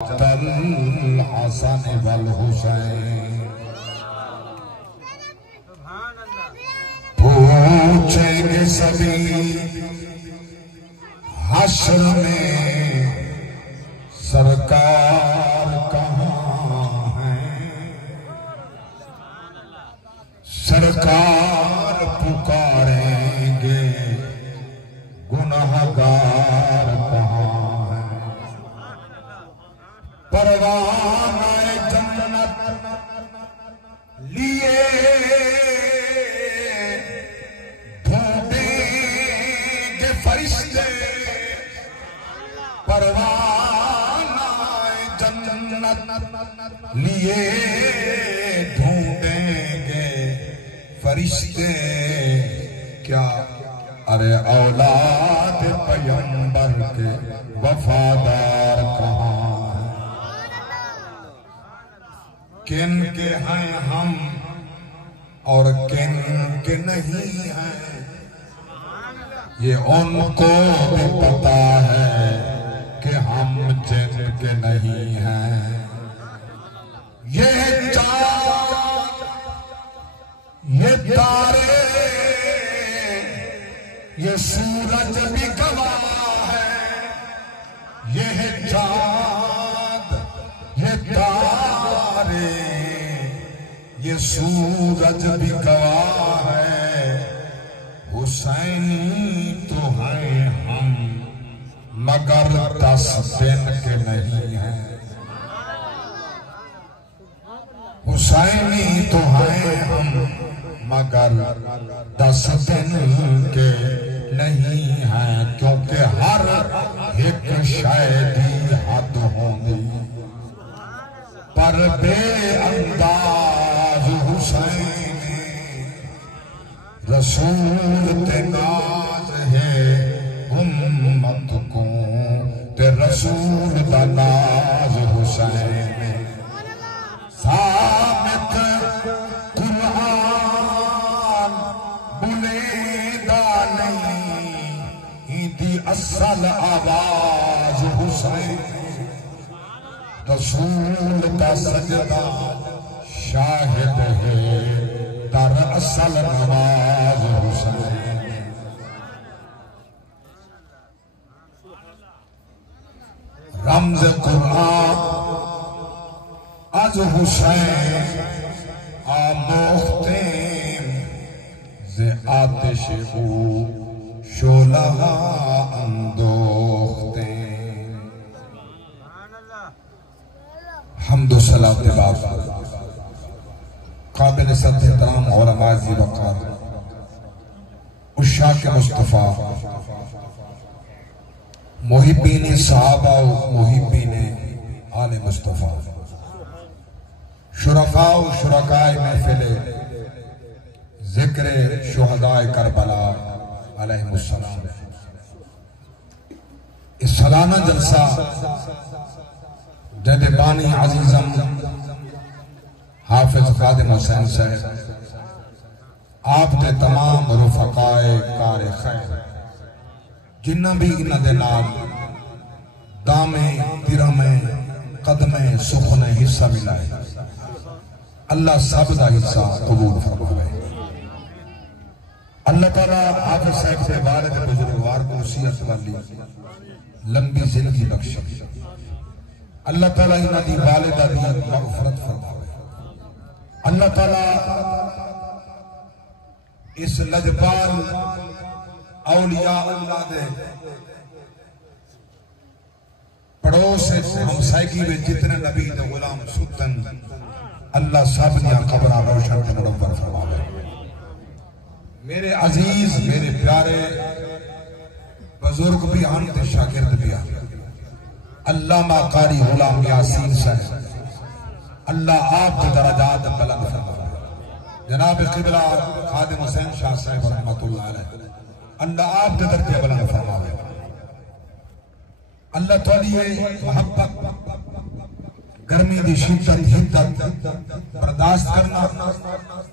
الحسن والحسین پوچھیں گے سبھی حشر میں سرکار کہاں ہیں، سرکار پکاریں گے گنہگار کہاں ہیں، پروانہ جنت لیے فرشتے، پروانہ جنت لیے ڈھونڈیں گے فرشتے، کیا ارے اولاد پیغمبر کے وفادار کہاں ہیں، کن کے ہیں ہم اور کن کے نہیں ہیں، یہ ان کو بھی پتا ہے کہ ہم جن کے نہیں ہیں، یہ چاند یہ تارے یہ سورج بھی گواہ ہے، یہ چاند یہ تارے یہ سورج بھی گواہ ہے، حسینی تو ہیں ہم مگر 10 دن کے نہیں ہیں، حسینی تو ہیں ہم مگر 10 دن کے نہیں ہیں، کیونکہ ہر ایک شے دی حد ہوندی پر بے انداز حسینی رسول تے ناز ہے امت کو، تے رسول دا ناز حسین ثابت قرآن بلیدہ نہیں، ہی اصل آواز حسین، رسول دا سجدہ شاہد ہے در اصل نماز حسین، رمز قرآن از حسین آموختیم، ز آتش او شعلہ اندوختیم، حمد و صلاۃ باب قابل صد احترام علماء ذی وقار عشاق مصطفیٰ، محبین صحابہ و محبین آل مصطفیٰ، شرفاء و شرکاء محفل ذکر شہداء کربلا علیہ السلام، اس سالانہ جلسہ جد بانی عزیزم حافظ خادم حسین صاحب، آپ کے تمام رفقائے کار خیر جنہ بھی انہ دے نال دامیں درمیں قدمیں سخنیں حصہ ملائے، اللہ سب دا حصہ قبول فرمائے، اللہ تعالیٰ حافظ صاحب سے والد بزرگوار کو وصیت والی لمبی زندگی بخشے، اللہ تعالیٰ انہ دی والدہ دی مغفرت فرمائے، اللہ تعالیٰ اس لجبال اولیاء اللہ دے پڑوس ہمسائیگی میں جتنے نبی دے غلام ستن، اللہ سب دیا قبرہ روشن تے منور فرمائے، میرے عزیز میرے پیارے بزرگ بھی آن تے شاگرد بھی آن، علامہ قاری غلام یاسین صاحب، اللہ آپ کے درجات بلند فرمائے، جناب قبلہ خادم حسین شاہ صاحب رحمت اللہ علیہ، اللہ آپ کے درجے بلند فرمائے، اللہ تعالی محبت گرمی دی شدت حدت برداشت کرنا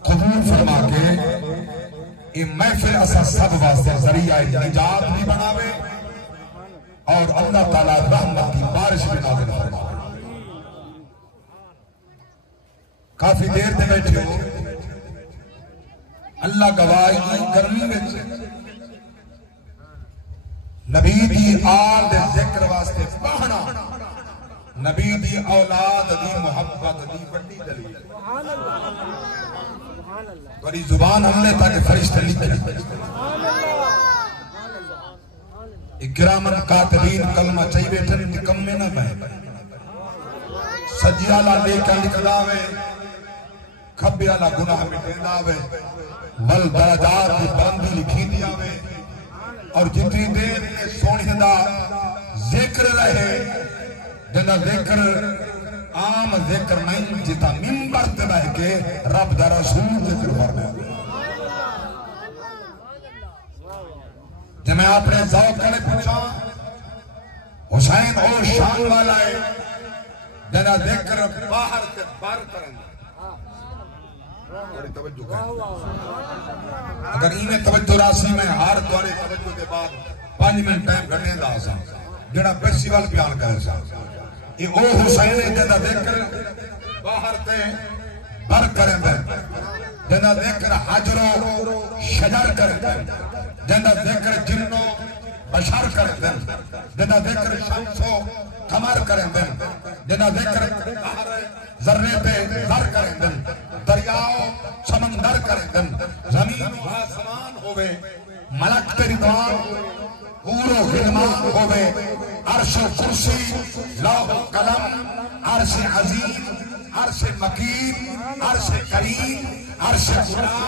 قبول فرما کے یہ محفل اسا سب واسطے ذریعہ نجات بھی بناوے اور اللہ تعالیٰ رحمت کی بارش بھی نازل فرمائے، کافی دیر دے بیٹھے ہو اللہ گواہی گرمی میں نبی دی آل دے ذکر واسطے پڑھنا نبی دی اولاد دی محبت دی بڑی دلیل بڑی زبان ہم نے تاکہ فرشتے لکھے اکرامن کاتبین کلمہ چاہی بیٹھن نکم میں نہ بہن سجی آلہ لے کر لکھدا ہوئے کھبی آلہ گناہ مٹیندا ہوئے بل درجات کی بلندی لکھی دیا ہوئے اور جتنی دیر سونی دا ذکر رہے جنہ ذکر عام ذکر نہیں جتا منبر تے بہ کے رب دا رسول ذکر فرمائے جب میں اپنے ذوق کرے پوچھا حسین او شان والا ہے جنہ ذکر باہر تے بار کریں بڑی توجہ کریں اگر انہیں توجہ راسی میں ہر دوارے توجہ کے بعد 5 منٹ ٹائم گھٹنے دا سا جنہ پیسی وال بیان کریں سا یہ او حسین ہے جنہ ذکر باہر تے بار کریں دے جنہ ذکر حجر و شجر کریں دے جنہ ذکر جنو بشار کریں دیں جنہ ذکر شمس و قمر کریں دیں جنہ ذکر ذرے پہ ذر کریں دیں دریاؤ سمندر کریں دیں زمین و آسمان ہوئے ملک تردوان حور و غلمان ہوئے عرش و کرسی لوح و قلم عرش عظیم عرش مقیم عرش کریم عرش خدا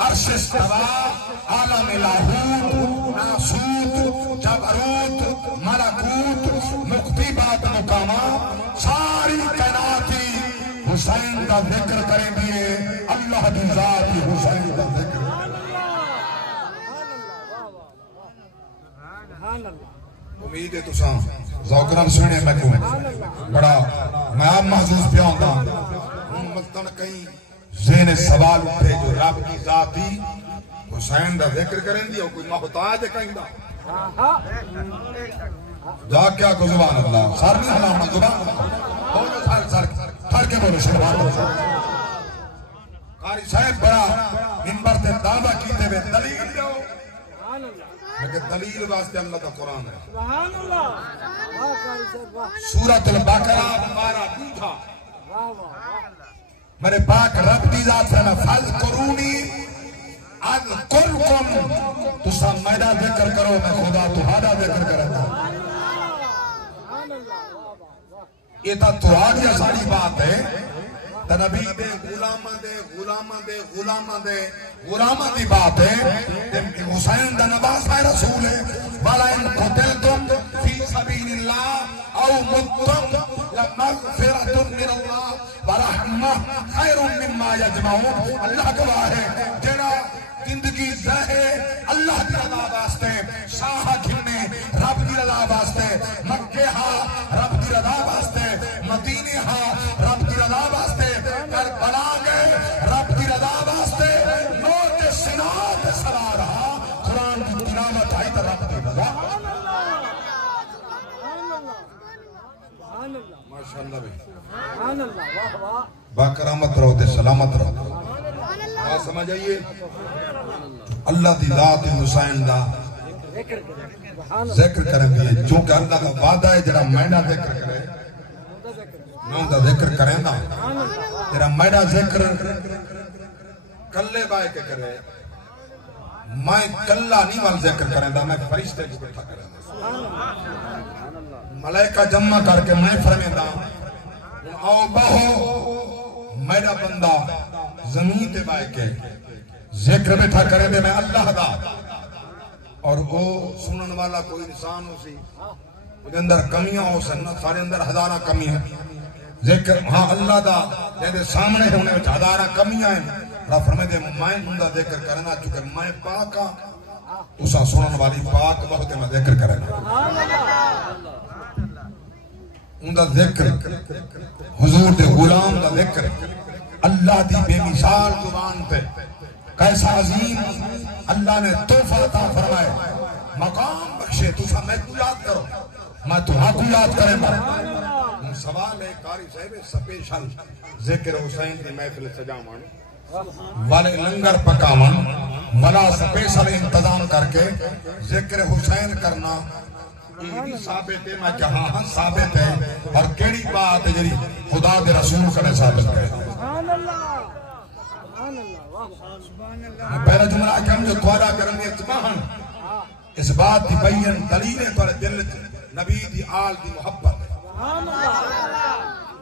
عرش استوا عالم لاہوت ناسوت جبروت ملکوت مقتبات مقامات ساری کائناتی حسین کا ذکر کریں دیئے اللہ دی ذاتی حسین کا ذکر امید ہے تو ساں ذوقرم سنے میں کیوں بڑا میں آپ محضوظ پہ ہوں گا ملتن کہیں ذہن سوال اٹھے جو رب کی ذاتی حسین دا ذکر کریں دی اور کوئی محتاج ہے کہیں دا جا کیا کو زبان اللہ سار نہیں حلامنا زبان اللہ بولو سار کے بولو شروعات قاری صاحب بڑا منبر تے دعویٰ کیتے ہوئے دلیل دیو لیکن دلیل واسطے اللہ کا قرآن ہے سورۃ البقرہ 12 تھا میرے پاک رب دی ذات سے فَاذْكُرُونِي اذکرکم تسا میرا ذکر کرو میں خدا تمہارا ذکر کرتا یہ تو آج ساری بات ہے نبی دے غلامہ دے غلامہ دے غلامہ دے غلامہ دی بات ہے حسین دا نواز ہے رسول ہے وَلَئِن قُتِلْتُمْ فِي سَبِيلِ اللَّهِ أَوْ مُتُّمْ لَمَغْفِرَةٌ مِّنَ اللَّهِ وَرَحْمَةٌ خَيْرٌ مِّمَّا يَجْمَعُونَ اللہ گواہ ہے جڑا زندگی زہے اللہ دی رضا واسطے شاہ کھنے رب دی رضا واسطے مکہ ہاں رب دی رضا واسطے مدینے ہاں رب دی رضا واسطے کربلا گئے رب دی رضا واسطے موت سنات سرا رہا قرآن کی تلاوت آئی تو رب دی رضا ماشاءاللہ بھائی باکرامت رہو تے سلامت رہو بات سمجھ آئیے اللہ دی ذات حسین دا ذکر کریں گے چونکہ اللہ کا وعدہ ہے جڑا میڈا ذکر کرے میں ان دا ذکر کریں دا جڑا میڈا ذکر کلے بائے کے کرے میں کلہ نہیں وال ذکر کریں دا میں فرشتے کو بٹھا کریں دا ملائکہ جمع کر کے میں فرمیں دا آؤ بہو میڈا بندہ زمین تے بائے کے ذکر بیٹھا کرے دے میں اللہ دا اور وہ سنن والا کوئی انسان ہو سی مجھے اندر کمیاں ہو سن سارے اندر ہزارہ کمیاں ذکر ہاں اللہ دا جیسے سامنے ہونے میں ہزارہ کمیاں ہیں رب فرمائے دے میں اندر ذکر کرنا چونکہ میں پاک ہاں تسا سنن والی پاک بہت میں ذکر کرنا اندر ذکر حضور دے غلام دا ذکر اللہ دی بے مثال زبان پہ کیسا عظیم اللہ نے تحفہ عطا فرمائے مقام بخشے تسا میں کو یاد کرو میں تمہاں کو یاد کرے سوال ہے قاری صاحب سپیشل ذکر حسین دی محفل سجاون والے لنگر پکاون ملا سپیشل انتظام کر کے ذکر حسین کرنا یہ بھی ثابت ہے. میں کہا ہاں ثابت ہے. اور کیڑی بات ہے جی خدا دے رسول کنے ثابت ہے. پہلا جملہ کہ ہم جو توارا کرنے اتباہن اس بات دی بین دلیل ہے پر دل نبی دی آل دی محبت ہے.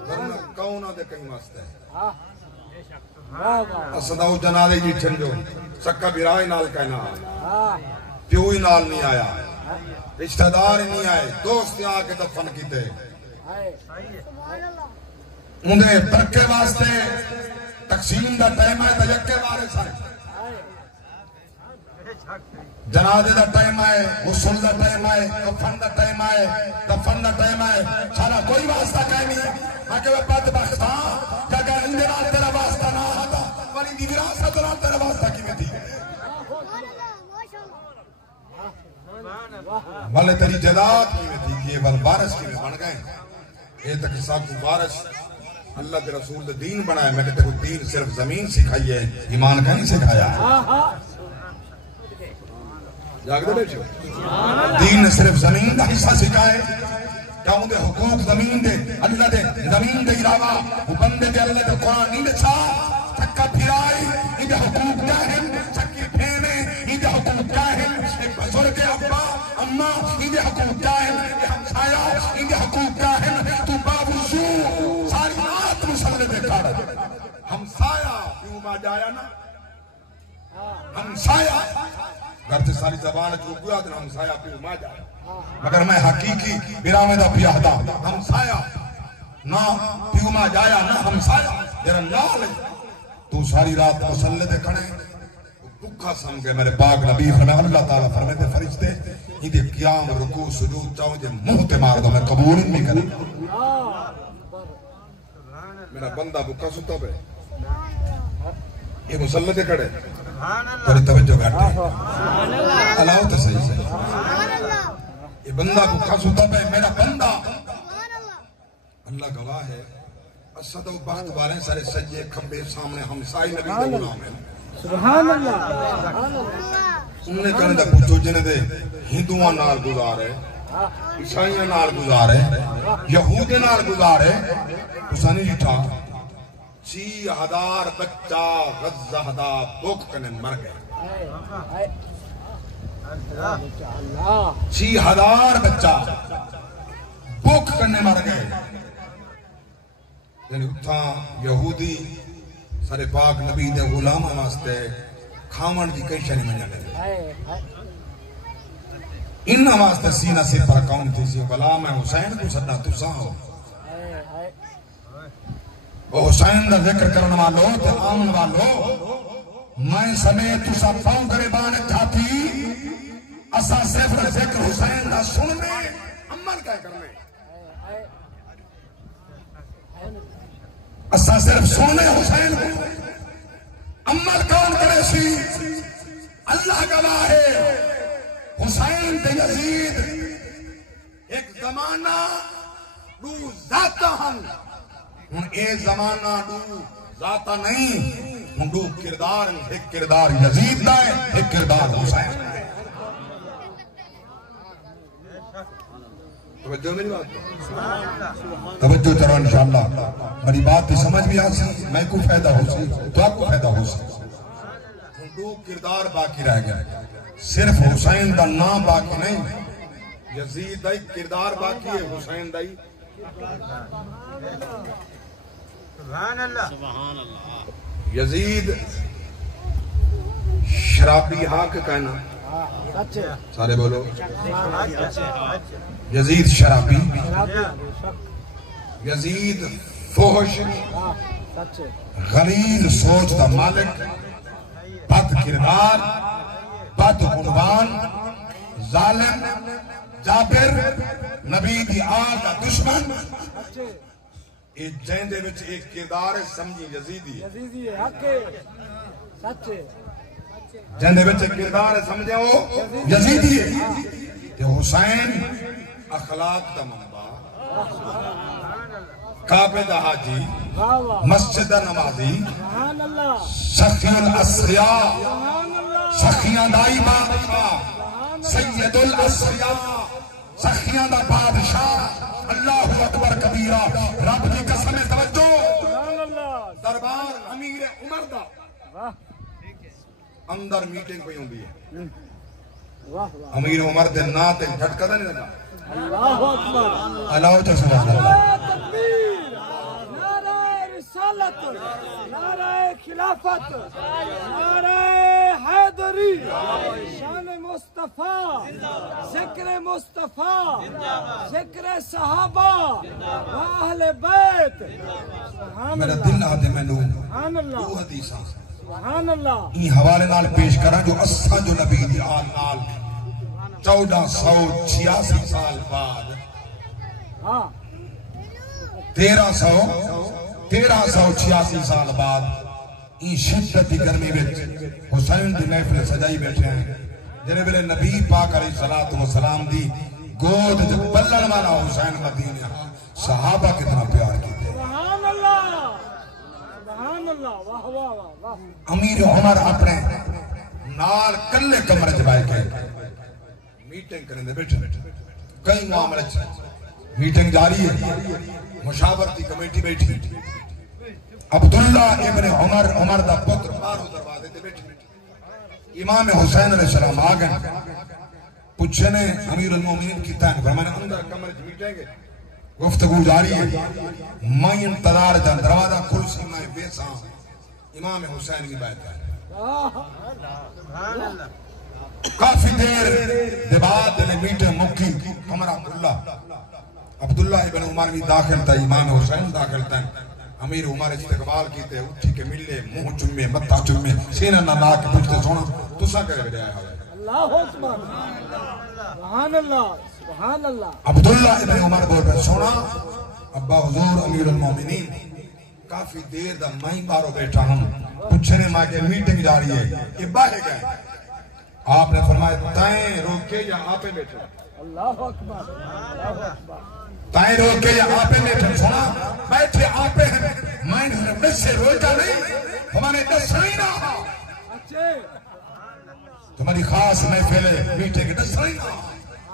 ورنہ کونہ دے کہیں واسطہ ہے. اسداؤ جنالے جی چھنجو سکا بیرائی نال کہنا پیوئی نال نہیں آیا رشتہ دار نہیں آئے دوست آ کے دفن کیتے انہیں ترکے واسطے تقسیم دا ٹائم ہے تجکے بارے سارے جنازے دا ٹائم ہے غسل دا ٹائم ہے کفن دا ٹائم ہے دفن دا ٹائم ہے سارا کوئی واسطہ کہیں نہیں ہے. میں کہ وہ بدبخت ہاں کیا کہ اندے نال تیرا واسطہ نہ آتا ولی دی وراثت نال تیرا واسطہ کی میں تھی بھلے تیری جداد کی میں تھی کہ یہ بل بارش کی میں بن گئے یہ تک ساکھ کو بارش اللہ کے رسول دے دین بنائے. میں کہتے ہیں دین صرف زمین سکھائی ہے ایمان کا نہیں سکھایا ہے. جاگ دے بیٹھو دین نے صرف زمین کا حصہ سکھائے کیا ان دے حقوق زمین دے اللہ دے زمین دے علاوہ وہ بندے دے اللہ دے قرآن نہیں دے چھا چکا پھرائی ان دے حقوق کیا ہیں چکی پھینے ان دے حقوق کیا ہیں ایک بزرگ ابا اماں ان دے حقوق کیا ہیں یہ ہمسایا ان دے حقوق کیا ہیں تو باوجود ساری رات مسلے دے کھاڑا ہمسایا کیوں ماں جایا نا ہمسایا گرچہ ساری زبان جو گیا دن ہمسایا پیو ماں جایا مگر میں حقیقی بیرامے دا پیاہدہ ہمسایا نہ پیو ماں جایا نہ ہمسایا جرم نال تو ساری رات مسلے دے کھڑے بکھا سمگے میرے پاک نبی فرمائے اللہ تعالیٰ فرمائے دے فرشتے یہ دے قیام رکوع سجود چاہو جے منہ تے مار دو میں قبول نہیں کریں. میرا بندہ بکھا ستا پہ یہ مسلے دے کھڑے تھوڑی توجہ گھٹے علاؤ تو صحیح سے یہ بندہ بکھا ستا پہ میرا بندہ اللہ گواہ ہے اسد و بخت والے سارے سجے کھمبے سامنے ہمسائی نبی دے غلام ہیں. سبحان اللہ انہوں نے کہنے دا پوچھو جنہیں دے ہندوان نال گزارے عیسائیاں نال گزارے یہودے نال گزارے حسانی جٹھا 6000 بچہ غزہ دا بھوک کنے مر گئے 6000 بچہ بھوک کنے مر گئے. یعنی اتھا یہودی سارے پاک نبی دے غلام واسطے کھامن دی کئی شری منجا لگے انہا واسطے سینہ سے پر کون تھی سی بلا میں حسین کو صدا تسا ہو وہ حسین دا ذکر کرنے والو تے آمن والو میں سمیت تسا پاؤں کرے بانے جاتی اسا صرف ذکر حسین دا سننے عمل کیا کرنے اسا صرف سننے حسین کو عمل کون کرے سی اللہ گواہ ہے. حسین تے یزید ایک زمانہ دو ذاتہ ہن ان اے زمانہ دو ذاتہ نہیں ان دو کردار ایک کردار یزید دا ہے ایک کردار حسین دا ہے. توجہ میری بات توجہ ترہ انشاءاللہ میری بات تی سمجھ بھی آسی میں کو فائدہ ہو سی تو آپ کو فائدہ ہو سی. دو کردار باقی رہ گئے صرف حسین دا نام باقی نہیں یزید دا کردار باقی ہے حسین دا سبحان اللہ. یزید شرابی حق کہنا سارے بولو یزید شرابی یزید فحش غلیظ سوچ دا مالک بد کردار بد عنوان ظالم جابر نبی دی آل دا دشمن ایک جہن دے وچ ایک کردار سمجھی یزیدی ہے جہن دے وچ ایک کردار سمجھے ہو یزیدی ہے. حسین اخلاق دا منبع کعبے دا حاجی مسجد نمازی سخی الاسخیاء سخیاں دا بادشاہ سید الاسخیاء سخیاں دا بادشاہ اللہ اکبر کبیرہ رب کی قسم توجہ دربار امیر عمر دا اندر میٹنگ پہ ہوندی ہے امیر عمر دے نا تے جھٹکا نہیں لگا اللہ اکبر اللہ سبحان اللہ تکبیر نعرہ رسالت نعرہ خلافت نعرہ حیدری شان مصطفیٰ ذکر مصطفیٰ ذکر صحابہ و اہل بیت میرا دل آدھے میں لوں دو حدیثاں این حوالے نال پیش کرا جو اسا جو نبی دی آل نال 1486 سال بعد 1386 سال بعد این شدت دی گرمی وچ حسین دی محفل سجائی بیٹھے ہیں جنہیں بلے نبی پاک علیہ السلام دی گود جب بلن والا حسین مدینہ صحابہ کتنا پیار کیتے سبحان اللہ سبحان اللہ واہ واہ واہ امیر عمر اپنے نال کلے کمرے جبائے کے میٹنگ کرنے دے بیٹھے کئی معاملے میٹنگ جاری ہے مشاورتی کمیٹی بیٹھی عبداللہ ابن عمر دا پتر بارو دروازے دے بیٹھے امام حسین علیہ السلام آگئے پوچھے نے امیر المومنین کی تین فرمانے اندر کمرے میٹنگ ہے گفتگو جاری ہے میں انتظار جان دروازہ کھلسی میں بیسا امام حسین کی بات ہے کافی دیر بعد نے میٹنگ مکی عمر عبداللہ ابن عمر بھی داخل تھا امام حسین داخل تھا امیر عمر استقبال کیتے اٹھی کے ملے منہ چمے متھا چمے سینہ نہ لا کے پوچھتے سونا تسا کرے بڑے آیا اللہ اکبر سبحان اللہ سبحان اللہ عبداللہ ابن عمر بول رہے سونا ابا حضور امیر المومنین کافی دیر دا میں بارو بیٹھا ہوں پوچھنے ماں کے میٹنگ جاری ہے یہ باہر گئے آپ نے فرمایا تائیں روکے یا آپے بیٹھے اللہ اکبر اللہ اکبر تائیں روکے یا آپے بیٹھے سونا بیٹھے آپے ہیں میں نے مجھ سے روکا نہیں ہمارے دس نہیں رہا اچھے تمہاری خاص محفل میٹنگ کے دس نہیں رہا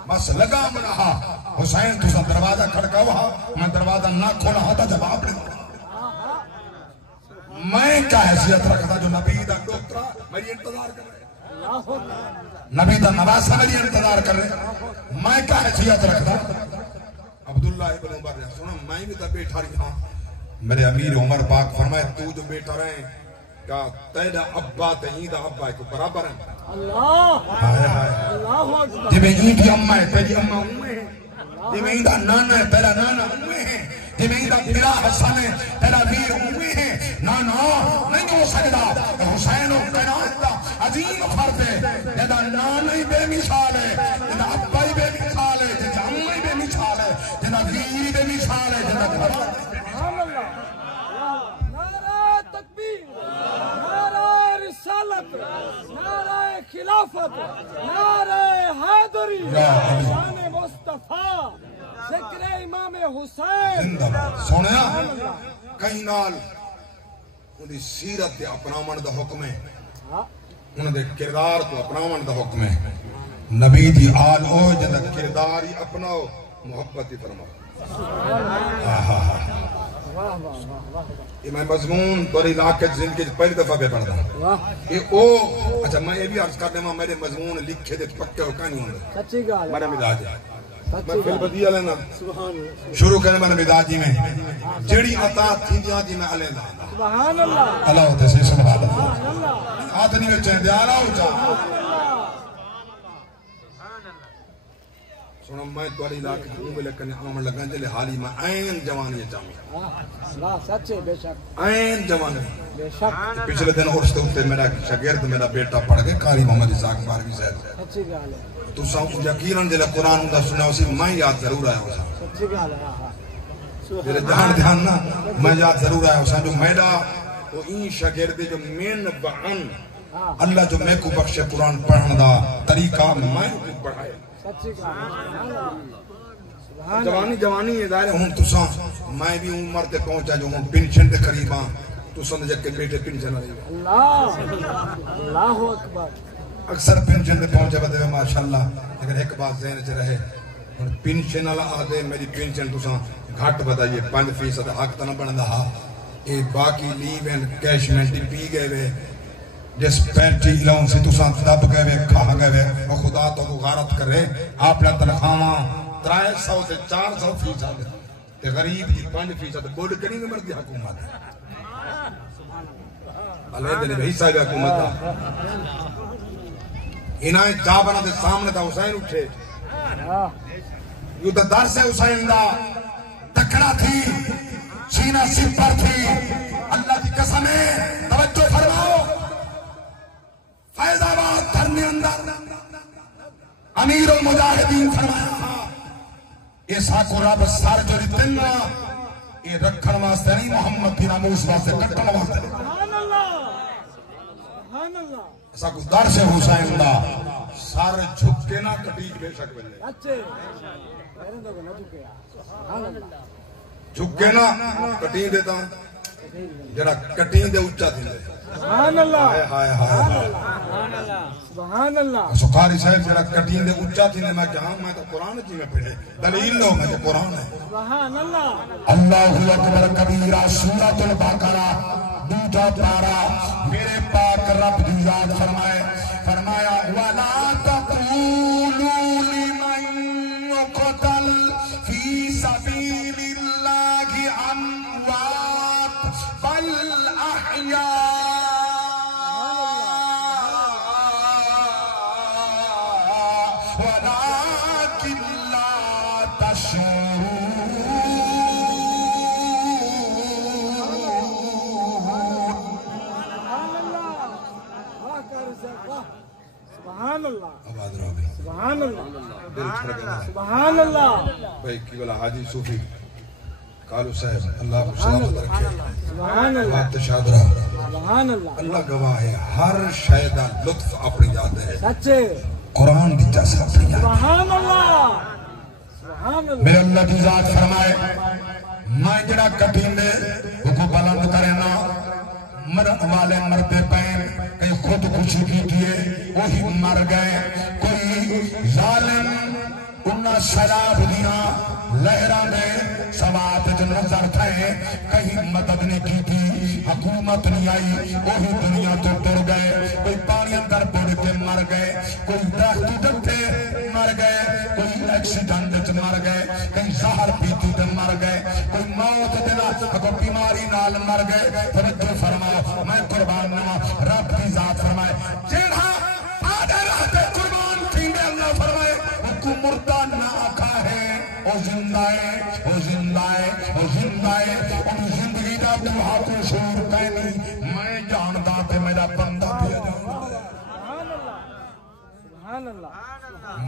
بس لگا میں رہا حسین تُسا دروازہ کھڑکا ہوا میں دروازہ نہ کھولا ہوتا جب آپ نے میں کیا حیثیت رکھتا جو نبی دا ڈوکٹرا میری انتظار کر رہے نبی دا نواسہ میری انتظار کر رہے میں کیا حیثیت رکھتا عبداللہ ابن عمر نے سنا میں بھی تا بیٹھا رہی ہاں میرے امیر عمر پاک فرمائے تو جو بیٹھا رہے کہ تیدا ابا تیدا ابا ایک برابر ہیں اللہ اللہ اکبر جب این کی اممہ ہے تیری اممہ اممہ ہے جب این دا نانا ہے تیرا نانا اممہ ہے جب این دا پیرا حسن ہے تیرا ویر اممہ ہے نانا نہیں ہو سکتا حسین و قناعت دا عظیم فرد ہے جدا نانا ہی بے مثال ہے جدا ابا ہی بے مثال ہے جدا اممہ ہی بے مثال ہے جدا ویر بے مثال ہے جدا سبحان اللہ نعرہ تکبیر نعرہ رسالت نعرہ خلافت نعرہ حیدری شان مصطفیٰ ذکر امام حسین سونے کئی نال انہی سیرت دے اپنامن دا حکم ہے انہوں دے کردار کو اپنامن دا حکم ہے نبی دی آل او جدہ کردار ہی اپناؤ محبت ہی فرماؤ یہ میں مضمون توری علاقے زندگی پہلی دفعہ بے پڑھتا ہوں یہ او اچھا میں یہ بھی عرض کرنے میں میرے مضمون لکھے دے پکے ہو کہاں نہیں ہوں سچی گال میرے مزاج ہے میں پھر بدیا لینا شروع کرنے میں مزاجی میں جڑی عطا تھی جی میں علیہ سبحان اللہ اللہ ہوتے سے سبحان اللہ آدھنی میں چہن دے آلہ ہو جا سونا میں تواری علاقے جو میں لکھنے آمن لگن جلے حالی میں این جوانی چاہوں اللہ سچے بے شک این جوانی بے شک پچھلے دن عرصتے ہوتے میرا شاگرد میرا بیٹا پڑھ گئے قاری محمد اسحاق بارہویں صاحب سچی گال ہے تو سب یقیناً جلے قرآن ہوں دا سنا اسی میں یاد ضرور آیا ہوں سچی گال ہے میرے دھیان نا میں یاد ضرور آیا ہوں جو میرا وہ این شاگرد جو مین بعن اللہ جو میں کو بخشے قرآن پڑھن دا طریقہ میں کو پڑھائے سچی گال ہے جوانی ہے ظاہر ہوں تساں میں بھی عمر تے پہنچا جو ہوں پنشن دے قریب ہاں تساں دے جے بیٹے پنشن رہی اللہ اکبر اکثر پنشن دے پہنچے بدے ماشاءاللہ لیکن ایک بات ذہن چ رہے پنشن والا آدھے میری پنشن تساں گھٹ بدائیے 5% حق تو نہ بندا ہا اے باقی لیو اینڈ کیشمنٹ پی گئے وے جس پینٹی لون سے تساں دب گئے وے کھا گئے وے وہ خدا تو کو غارت کرے آپ نے تنخواہاں 300 سے 400% تے غریب کی 5% بوڑھ کنی میں مرد حکومت علیہ دنے بھئی صاحب حکومت انہیں جابنا دے سامنے تا حسین اٹھے یوں دا در سے حسین دا تکڑا تھی سینہ سپر تھی اللہ کی قسم ہے توجہ فرماؤ فیض آباد دھرنے اندر امیر المجاہدین فرمایا ایسا کو رب سار جو ریتنہ یہ رکھن واسطے نہیں محمد کی ناموس واسطے کٹن واسطے سبحان اللہ سبحان اللہ ایسا کو در سے حسین دا سار جھک کے نہ کٹیج بے شک بلے اچھے میرے دو نہ جھکے سبحان اللہ جھک کے نہ کٹیج دیتا ہوں جڑا کٹیج دے اچھا تھی لے سبحان اللہ ہائے ہائے سبحان اللہ سکھاری صاحب جڑا کٹیج دے اچھا تھی لے میں کہاں میں تو قرآن جی میں پڑھے دلیل لو میں تو قرآن ہے سبحان اللہ اللہ اکبر کبیرہ سورۃ البقرہ دوجا پارا میرے پاک رب دی یاد فرمائے فرمایا وَلَا تَقُولُوا لِمَنْ يُقْتَلْ فِي سَبِيلِ اللَّهِ أَمْوَاتٌ بَلْ أَحْيَاءٌ وَلَكِنْ لَا تَشْعُرُونَ سبحان اللہ آباد رہو گئی سبحان اللہ دل چھڑ گیا سبحان اللہ بھائی کی والا حاجی صوفی کالو صاحب اللہ کو سلامت رکھے سبحان اللہ بات تشاد رہا سبحان اللہ اللہ گواہ ہے ہر شایدہ لطف اپنی یاد ہے سچے قرآن کی جیسے اپنی یاد سبحان اللہ سبحان اللہ میرے اللہ کی ذات فرمائے میں جڑا کٹین دے وہ کو بلند کرنا مرد والے مردے پین کئی خود خوشی کی دیئے وہی مر گئے کوئی ظالم انہا شراب دیا لہران دے سوات جو نظر تھے کہیں مدد نہیں کی تھی حکومت نہیں آئی وہی دنیا تو ٹر گئے کوئی پانی اندر پڑ کے مر گئے کوئی درخت دکھتے مر گئے کوئی ایکسیڈنٹ مر گئے کہیں زہر پیتی تے مر گئے کوئی موت دلا کوئی بیماری نال مر گئے توجہ فرماؤ میں قربان نہ رب کی ذات فرمائے جیڑا آدھے رہتے قربان تھی میں اللہ فرمائے کو مردہ نہ آکھا ہے او زندہ ہے او زندہ ہے او زندہ ہے ان زندگی دا تو ہاتھ شور کہنی میں جانتا تے میرا بندہ بھی جانتا سبحان اللہ سبحان اللہ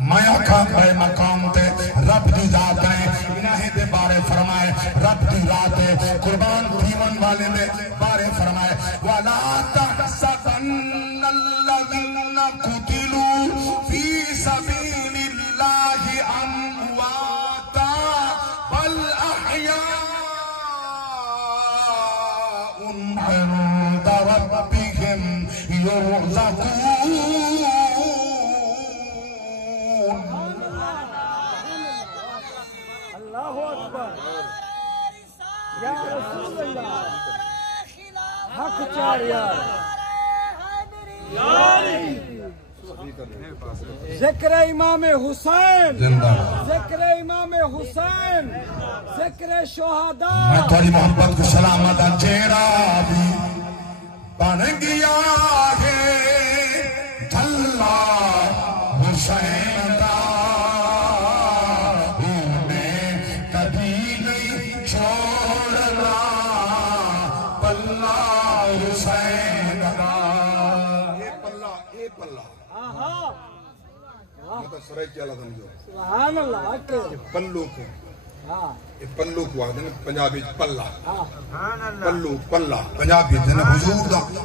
میں آکھا ہے مقام تے رب دی ذات ہے انہیں دے بارے فرمائے رب دی رات ہے قربان دیون والے دے بارے فرمائے وَلَا تَحْسَبَنَّ الَّذِينَ قُتِلُوا فِي سَبِيلِ اللَّهِ أَمْوَاتًا بَلْ أَحْيَاءٌ عِندَ رَبِّهِمْ يُرْزَقُونَ اللہ اکبر یا رسول اللہ حق چار یار ذکر امام حسین ذکر امام حسین ذکر شہداء میں تھوڑی محبت کو سلامت جیڑا بھی بن گیا ہے جھلا حسین دا انہیں کبھی نہیں چھوڑنا پلہ حسین دا اے پلہ آہا میں تو سرائی کیا لگا سمجھو سبحان اللہ یہ پلو کو ہاں یہ پلو کو آدھے نا پنجابی پلہ ہاں پلو پلہ پنجابی جنہ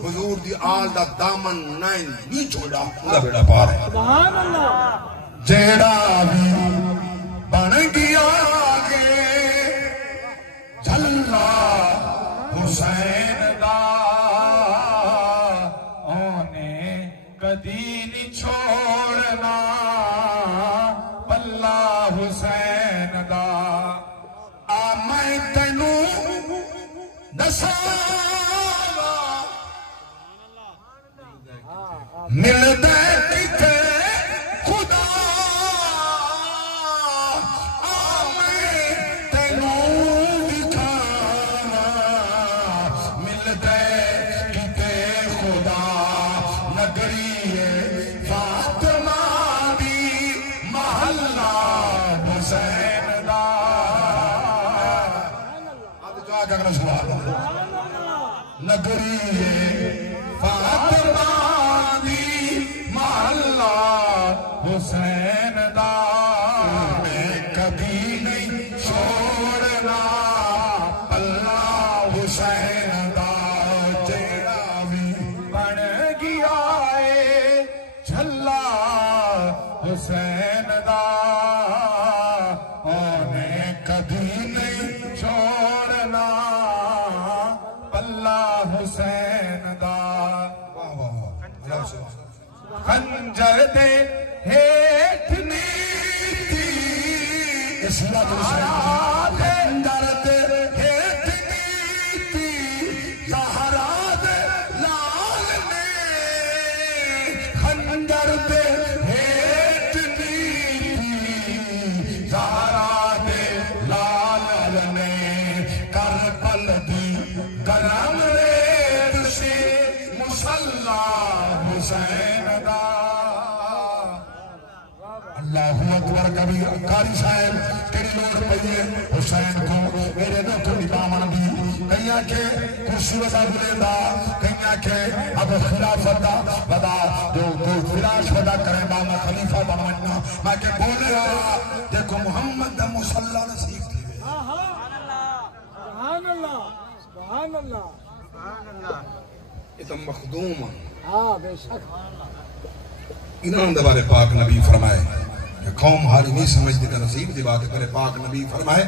حضور دی آل دا دامن نائن نہیں چھوڑا انہا بیڑا پار ہے سبحان اللہ جیڑا بھی بن گیا جھلا حسین دا اونے کدی نہیں چھوڑنا پلہ حسین دا آ میں تینوں دساں ملدے کتے خدا آ میں تینوں دکھانا ملدے کتے خدا نگری فاطمہ دی محلہ حسین دا آج جو آگا کرنا سوال نگری فاطمہ حسین دا میں کبھی نہیں چھوڑنا پلہ حسین دا جیڑا بھی بن گیا ہے جھلا حسین دا انہیں کبھی نہیں چھوڑنا پلہ حسین دا خنجر دے ہیٹھ نیتی خنجر دے ہیٹھ نیتی زہرا دے لال نے خنجر دے ہیٹھ نیتی زہرا دے لال نے کربل دی گرم ریت سے مسلح حسین دا اللہ اکبر کبھی قاری صاحب تیری لوڑ پئی ہے حسین کو میرے دو تو نکامن دی کہیں کہ کرسی وزا بلے دا کہیں کہ اب خلافت دا بدا جو فراش ودا کریں با میں خلیفہ بنونا میں کہ بولے ہوا دیکھو محمد دا مصلی نصیب تھی سبحان اللہ سبحان اللہ سبحان اللہ یہ تو مخدوم ہاں بے شک انہوں نے بارے پاک نبی فرمائے کہ قوم حالی نہیں سمجھتی کہ نصیب دی بات ہے بارے پاک نبی فرمائے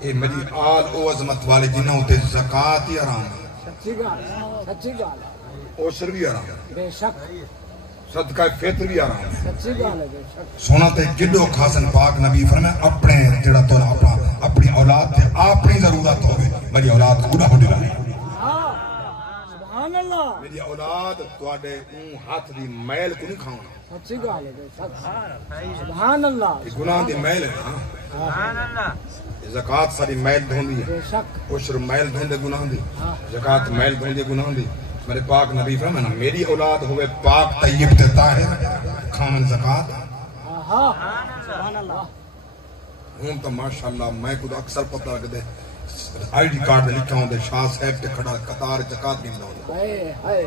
اے میری آل او عظمت والے جنہوں تے زکاة ہی حرام ہے سچی گال اوشر بھی حرام ہے بے شک صدقہ فطر بھی حرام ہے سچی گال ہے بے شک سونا تے جڈو خاصن پاک نبی فرمائے اپنے جڑا تو اپنی اولاد تے اپنی ضرورت ہوگی میری اولاد خدا ہو ڈرانی سبحان اللہ میری اولاد تواڈے ہاتھ دی میل کو نہیں کھاؤنا سچی گال ہے بے شک سبحان اللہ یہ گناہ دی میل ہے سبحان اللہ زکاة ساری میل دھوندی ہے بے شک عشر میل دھوندے گناہ دی زکاة میل دھوندے گناہ دی میرے پاک نبی فرمایا نا میری اولاد ہوئے پاک طیب تے طاہر کھان زکاة سبحان اللہ ہوں تو ماشاءاللہ میں خود اکثر پتہ رکھ دے آئی ڈی کارڈ دے لکھا ہوں دے شاہ صاحب تے کھڑا قطار زکاة بھی نہ ہوں ہائے ہائے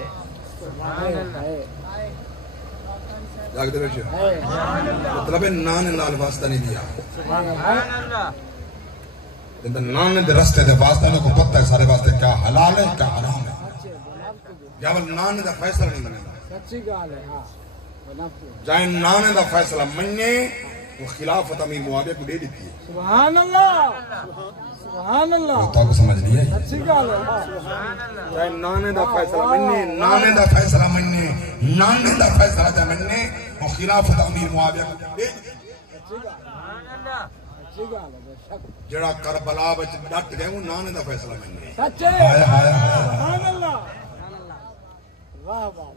سبحان اللہ جاگ دے بیٹھے مطلب ہے نان نال واسطہ نہیں دیا سبحان اللہ نان دے رستے دے واسطہ انہوں کو پتہ ہے سارے واسطے کیا حلال ہے کیا حرام ہے جاول نان دا فیصلہ نہیں منے سچی گال ہے ہاں جائیں نان دا فیصلہ مننے وہ خلافت امیر معاویہ کو دے دیتی ہے سبحان اللہ سبحان اللہ تو کو سمجھ نہیں ہے سچی گال ہے جائیں نان دا فیصلہ مننے نان دا فیصلہ مننے نان دا فیصلہ جا مننے وہ خلافت امیر معاویہ کو دے دیتی ہے سبحان اللہ سچی گال ہے بے شک جڑا کربلا وچ ڈٹ گئے وہ نان دا فیصلہ مننے سچے سبحان اللہ واہ واہ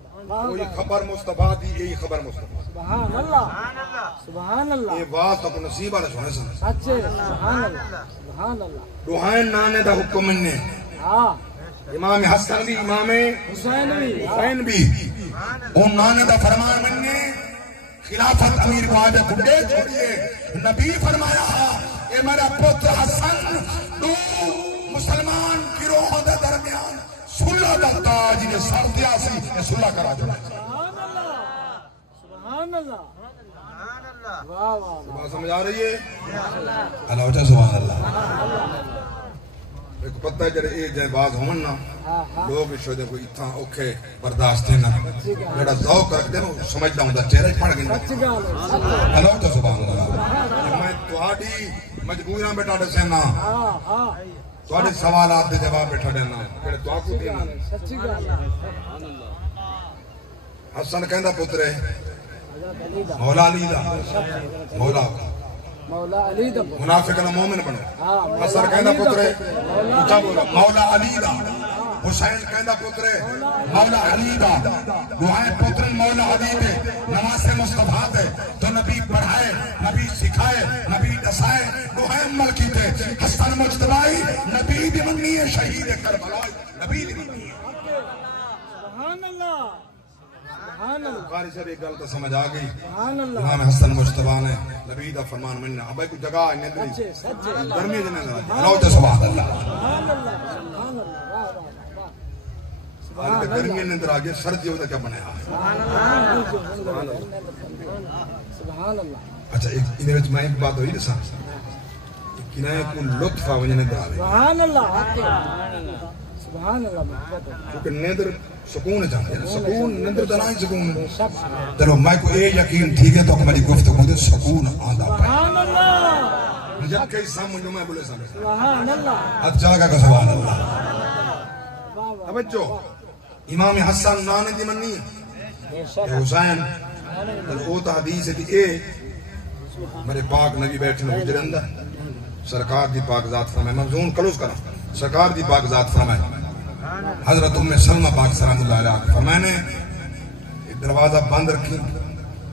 کوئی خبر مصطفیٰ دی یہی خبر مصطفیٰ سبحان اللہ سبحان اللہ یہ بات تو نصیب والے سونے سن سچے سبحان اللہ سبحان اللہ روحان نانے دا حکم مننے ہاں امام حسن بھی امام حسین بھی حسین بھی ان نانے دا فرمان مننے خلافت امیر معاویہ کو دے چھوڑیے نبی فرمایا اے میرا پتر حسن تو مسلمان گروہ دے درمیان صلح دا تاج نے سر دیا سی نے صلح کرا جو سبحان اللہ سبحان اللہ واہ واہ بات سمجھ آ رہی ہے اللہ وجہ سبحان اللہ ایک پتہ ہے جڑے اے جائے باز ہون نا لوگ شوئے کوئی اتھا اوکھے برداشت ہے نا جڑا ذوق رکھ دے نا سمجھ دا ہوں دا چہرہ پڑھ گئے سچ گال ہے اللہ وجہ سبحان اللہ میں تہاڈی مجبوریاں بیٹا دسنا ہاں ہاں تہاڈے سوالات دے جواب بیٹھا دینا کہڑے تو کو دینا سچی گل ہے حسن کہندا پتر ہے حضرت علی دا مولا علی دا مولا مولا علی دا منافق نہ مومن بنے ہاں حسن کہندا پتر ہے اونچا بولو مولا علی دا حسین کہندا پتر ہے مولا علی دا دعائیں پتر مولا علی دے نماز مصطفیٰ دے تو نبی پڑھائے نبی سکھائے نبی دسائے دعائیں عمل کیتے حسن مجتبی نبی دی منی ہے شہید کربلا نبی دی منی ہے سبحان اللہ سبحان اللہ قاری صاحب ایک گل تو سمجھ آ گئی سبحان اللہ امام حسن مجتبی نے نبی دا فرمان مننا اب کوئی جگہ ہے نہیں سچے سچے گرمی دے نہیں رو تے سبحان اللہ سبحان اللہ سبحان اللہ واہ واہ واہ آج تے گرمی نے اندر آ گیا سردی ہوتا کیا بنایا سبحان اللہ اچھا ان وچ میں ایک بات ہوئی دساں کنائے کو لطف آ وجنے دے سبحان اللہ سبحان اللہ کیونکہ نیندر سکون چاہتے ہیں سکون نیندر تو نہیں سکون چلو میں کو اے یقین ٹھیک ہے تو میری گفتگو دے سکون آندا پے سبحان اللہ جب کئی سامنے جو میں بولے سامنے سبحان اللہ اچھا کا سبحان اللہ واہ واہ توجہ امام حسن نانے دی منی بے شک حسین او تا حدیث ہے اے میرے پاک نبی بیٹھے نے حجرے اندر سرکار دی پاک ذات فرمائے منظور کلوز کرا سرکار دی پاک ذات فرمائے حضرت ام سلمہ پاک سلام اللہ علیہ فرمائے نے دروازہ بند رکھی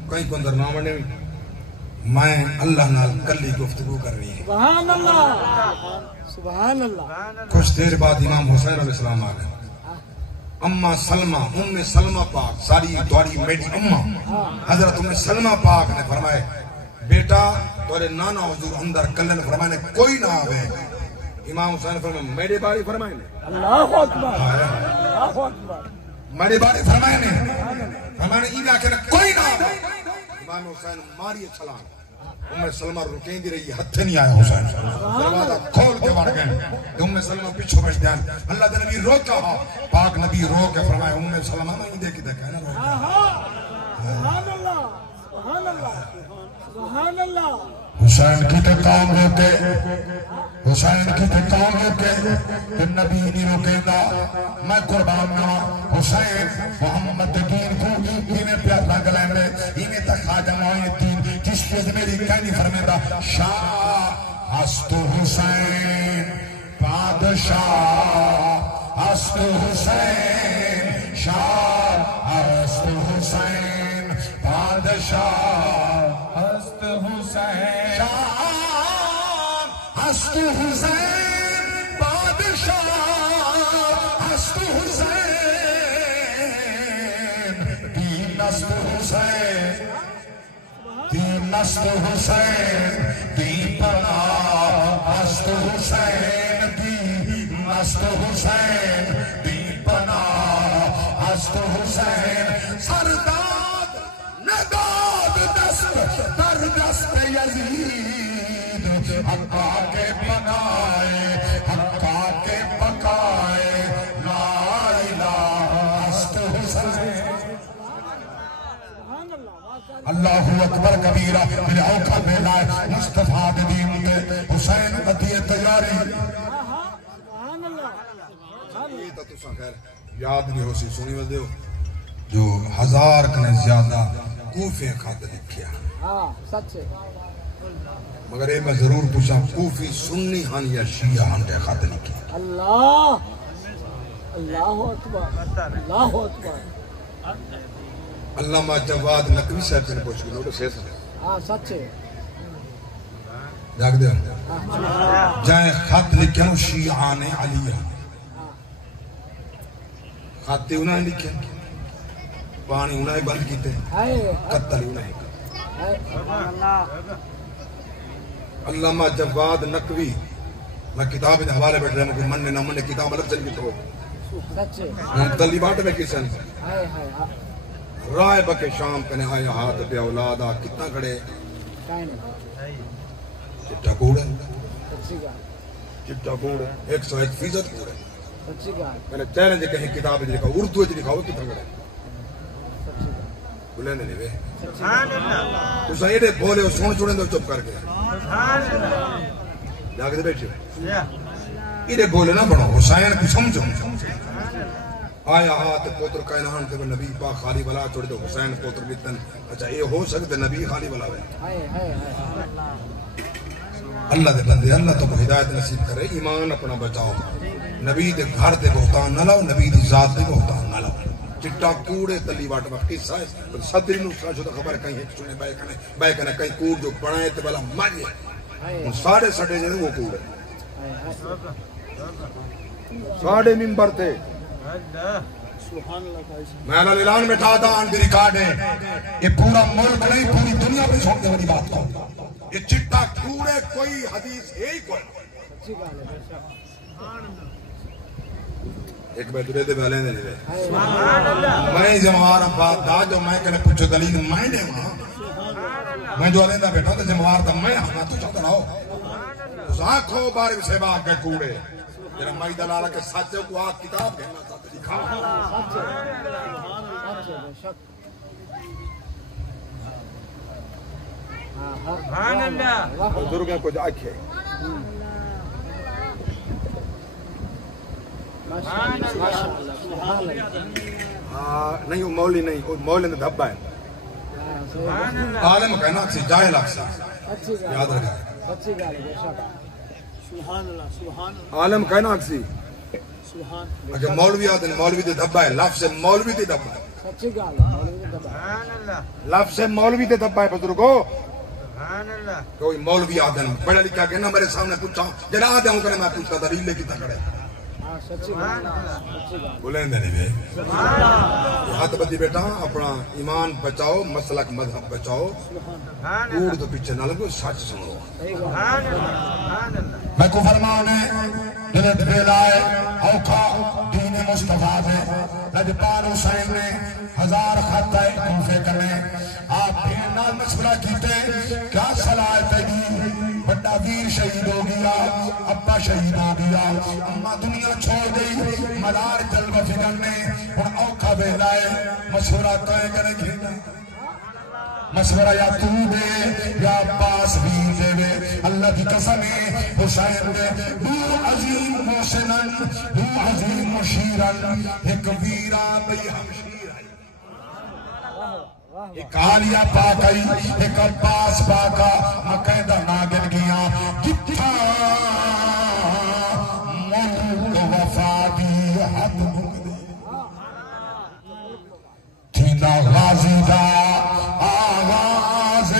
کہیں کو اندر نہ وڑنے میں اللہ نال کلی گفتگو کر رہی ہے سبحان اللہ سبحان اللہ کچھ دیر بعد امام حسین علیہ السلام آ گئے اما سلمہ ام سلمہ پاک ساری دواری میری اما حضرت ام سلمہ پاک نے فرمائے بیٹا تورے نانا حضور اندر کلن فرمائے کوئی نہ آوے امام حسین فرمائے میرے باری فرمائے اللہ اکبر اللہ اکبر میرے باری فرمائے فرمائے اینا کہ کوئی نہ آوے امام حسین ماری چھلانگ ام سلمہ رکیں دی رہی ہتھے نہیں آیا حسین دروازہ کھول کے بڑھ گئے ام سلمہ پیچھو بیٹھ دیا اللہ دے نبی رو کہا پاک نبی رو کے فرمائے ام سلمہ میں ہی دیکھی دیکھا ہے نا سبحان اللہ سبحان اللہ سبحان اللہ حسین کی تے کام روکے حسین کی تے کام روکے کہ نبی نہیں روکے دا میں قربان نہ حسین محمد دین کو انہیں پیار لگ لینے انہیں تک خواجہ معین الدین جس کے میری کہنی فرمیدہ شاہ است حسین بادشاہ است حسین شاہ است حسین بادشاہ است حسین شاہ است حسین بادشاہ است حسین دین است حسین دین است حسین دین پناہ است حسین دین است حسین دین پناہ است حسین سرداد نداد دست در دست یزید حقا کے پنائے حقا کے پکائے لا الہ است حسین اللہ اکبر کبیرہ میرے اوکھا بیلائے مصطفیٰ دین دے حسین قطعی تیاری سبحان اللہ یہ تو تساں خیر یاد نہیں ہو سی سنی وز دیو جو 1000 کنے زیادہ کوفے خط لکھیا ہاں سچ ہے مگر یہ میں ضرور پوچھا کوفی سنی ہن یا شیعہ ہن دے خط لکھیا اللہ اللہ اکبر اللہ اکبر علامہ جواد نقوی صاحب سے پوچھ گئے سے ہاں سچ ہے جاگ دے جائیں خط لکھیا نو شیعان علیہ خط انہاں نے لکھیا پانی انہاں نے بند کیتے قتل انہاں نے علامہ جواد نقوی میں کتاب دے حوالے بیٹھ رہا ہوں کہ من نے نہ من نے کتاب الگ چل گئی سچ ہے ممتلی بات میں کسن ہائے ہائے رائے بکے شام کنے آیا ہاتھ پہ اولادا کتنا کھڑے چٹا کوڑے چٹا کوڑے 101% کوڑے میں نے چہرے جے کہیں کتاب جے لکھا اردو جے لکھا ہو کتنا کھڑے بولیں نہیں وے تو صحیح دے بولے ہو سن چھوڑیں دو چپ کر کے جا کے بیٹھے یہ بولے نہ بڑھو حسین کو سمجھو آیا ہاتھ پوتر کائنان تے نبی پاک خالی بلا چھوڑ دو حسین پوتر بیتن اچھا یہ ہو سکتے نبی خالی بلا ہوئے اللہ دے بندے اللہ تو کو ہدایت نصیب کرے ایمان اپنا بچاؤ نبی دے گھر دے بہتان نہ لاؤ نبی دی ذات دے بہتان نہ لاؤ چٹا کوڑے تلی واٹ وقت قصہ ہے صدری نو شدہ خبر کہیں ایک سنے بے کنے کہیں کوڑ جو پڑھائے تے بلا ماجے ان ساڑھے سٹے جنے وہ کوڑے ساڑھے ممبر تھے میں اعلان بٹھا تھا آن بھی ریکارڈ ہے یہ پورا ملک نہیں پوری دنیا پہ چھوڑنے والی بات کو یہ چٹا کوڑے کوئی حدیث ہے ہی کوئی ایک بے درے دے بیلے دے میں جمعار بات دا جو میں کنے پوچھو دلیل میں دے وہاں میں جو علیندہ بیٹھا تو جمعار دا میں ہمیں تو چاہتا رہو اس آنکھوں بارے سے بات کے کوڑے جنہا مائی دلالہ کے ساتھے کو آگ کتاب کہنا تھا بزرگوں کو جاکھے نہیں وہ مولی نہیں وہ مولی نے دھبا ہے عالم کہنا اکسی جاہل اکسی یاد رکھا عالم کہنا اکسی اگر مولوی آدھے مولوی دے دھبا ہے لفظ مولوی دے دھبا ہے لفظ مولوی دے دھبا ہے بزرگو کوئی مولوی آدھے پڑھا لکھا کہنا میرے سامنے پوچھا جنہا آدھے ہوں کہ میں پوچھتا تھا ریلے کی تکڑے بولیں دے نہیں بے ہاتھ بدی بیٹا اپنا ایمان بچاؤ مسلک مذہب بچاؤ کوڑ تو پیچھے نہ لگو سچ سنو میں کو فرمانے جنت بیلائے اوکھا دین مصطفیٰ دے لجپال حسین نے 1000 خط ہے کوفے کرنے آپ پھر نال مشورہ کیتے کیا صلاح تیگی بڑا ویر شہید ہو گیا ابا شہید ہو گیا اما دنیا چھوڑ گئی مدار جلوہ فکر نے اور اوکھا بیلائے مشورہ کہے کرے گھینا مشورہ یا تو دے یا عباس بھی دے وے اللہ کی قسم ہے حسین دے دو عظیم محسنن دو عظیم مشیرن ایک ویرہ بی ہمشیر ہے ایک آلیہ پاکائی ایک عباس پاکا مقیدہ ناگن گیا جتھا ملک وفادی حد بگدے تھینا غازی دا آواز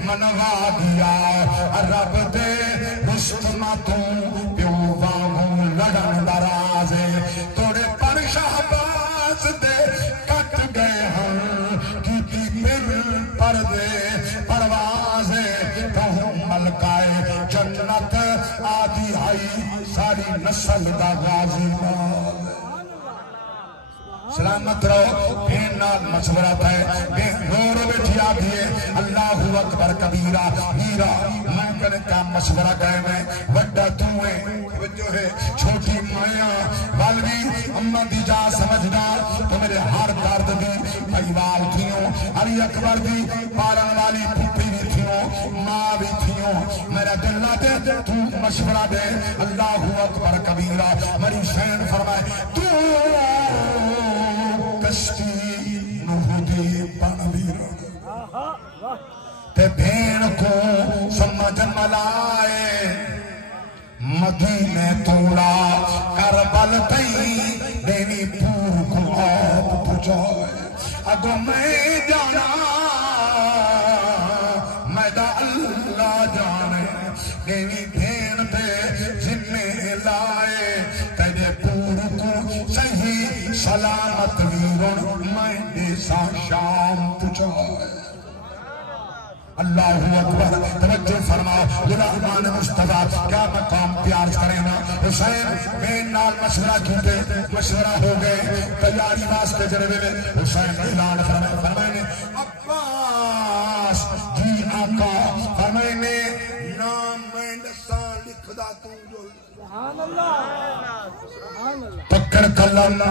منوا دیا رب دے رستمتوں پیوواں لڑن درازے توڑے پر شہباز دے کٹ گئے ہم کیتی پھر پر دے پروازے کہوں ملکائے جنت آدھی آئی ساری نسل دا غازی مال سلامت رہو بین نال مشورہ ہے بین رو بیٹھی آگئے اللہ اکبر کبیرہ ہیرا میں کنے کا مشورہ گئے میں وڈا توئے جو ہے چھوٹی مائیاں والوی اممہ دی جا سمجھدار تو میرے ہر درد دی ایوال تھیوں علی اکبر دی پارن والی پھوپی بھی تھیوں ماں بھی تھیوں میرا دل نہ دے تو مشورہ دے اللہ اکبر کبیرہ میری شین فرمائے تو کشتی نہودی پانویر تے بھین کو سمجھ ملائے مدینے توڑا کربل تئی دینی پور کو آپ پجائے اگو میں جانا میں دا اللہ جانے دینی بھین تے جننے لائے تیرے پور کو صحیح سلامت ویرون میں دیسا شام پجائے اللہ اکبر توجہ فرما غلامان مصطفیٰ کیا مقام پیار کریں نا حسین بین نال مشورہ کیتے مشورہ ہو گئے تیاری واسطے جنبے میں حسین اعلان فرمائے عباس جی آقا فرمائے نام میں نسان خدا تو جو سبحان اللہ سبحان اللہ پکڑ کلم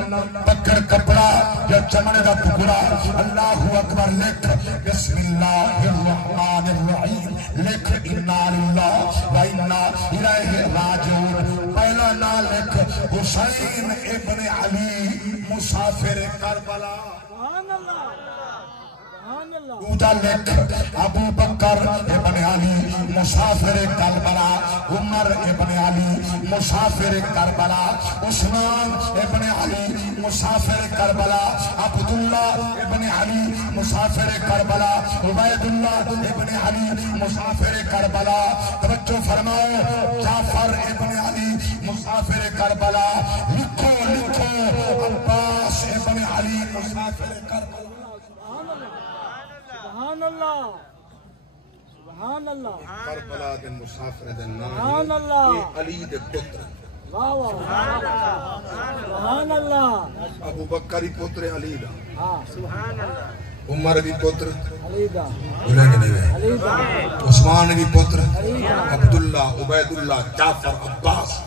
پکڑ کپڑا یا چمڑے دا ٹکڑا اللہ اکبر لکھ بسم اللہ الرحمن الرحیم لکھ انا للہ و انا الیہ راجعون پہلا نا لکھ حسین ابن علی مسافر کربلا سبحان اللہ سبحان اللہ دوجا لکھ ابو بکر ابن علی مسافر کربلا عمر ابن علی مسافر کربلا عثمان ابن علی مسافر کربلا عبداللہ ابن علی مسافر کربلا عبیداللہ ابن علی مسافر کربلا توجہ فرماؤ جعفر ابن علی مسافر کربلا لکھو لکھو عباس ابن علی مسافر کربلا سبحان اللہ سبحان اللہ کربلا دے مسافر دے نام سبحان اللہ یہ علی دے پتر واہ واہ سبحان اللہ ابو بکر ہی پتر علی دا ہاں سبحان اللہ عمر بھی پتر علی دا بولیں گے نہیں علی دا عثمان بھی پتر عبداللہ عبیداللہ جعفر عباس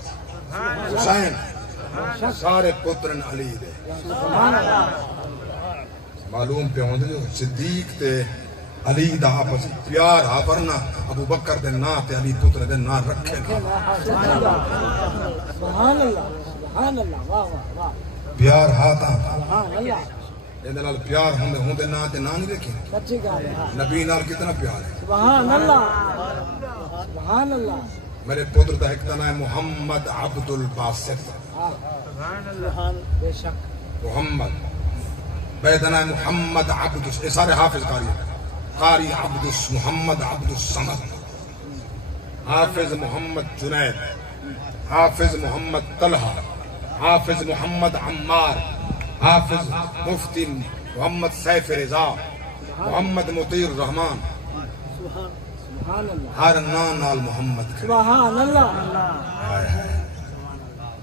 حسین سارے پترن علی دے سبحان اللہ معلوم پہ ہوندے جو صدیق تے علی دا آپس پیار ہا ورنہ ابو بکر دے نا تے علی پتر دے نا رکھے نا سبحان اللہ سبحان اللہ واہ واہ واہ پیار ہا تا سبحان اللہ ایندے نال پیار ہوندے نا تے نا نہیں رکھے سچی گل ہے نبی نال کتنا پیار ہے سبحان اللہ سبحان اللہ میرے پتر دا ایک دا نام ہے محمد عبد الباسط سبحان اللہ بے شک محمد بیدنا محمد عبد یہ سارے حافظ قاری ہیں قاری عبد محمد عبد الصمد حافظ محمد جنید حافظ محمد طلحہ حافظ محمد عمار حافظ مفتی محمد سیف رضا محمد مطیر الرحمن سبحان اللہ ہر نال محمد کھڑے سبحان اللہ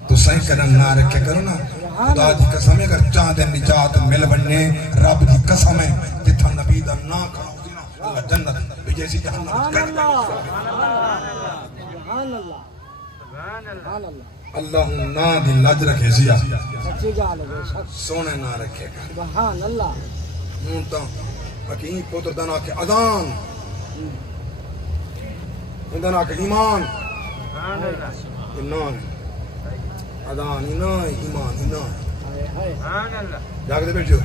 تو صحیح کرن نہ رکھے کرو نا خدا دی قسم ہے اگر چاہتے نجات مل بننے رب دی قسم ہے جتھا نبی دا نا کھڑا ہوگی نا اللہ جنت بجے سی جہنم سبحان کر اللہ سبحان اللہ سبحان اللہ اللہ نا دی لج رکھے سیا سچی گل ہے بے شک سونے نہ رکھے گا سبحان اللہ ہوں تا حکیم پتر دا نا کہ اذان ہوں دا نا کہ ایمان ایمان اذان ایمان ایمان ایمان سبحان اللہ جاگتے بیٹھو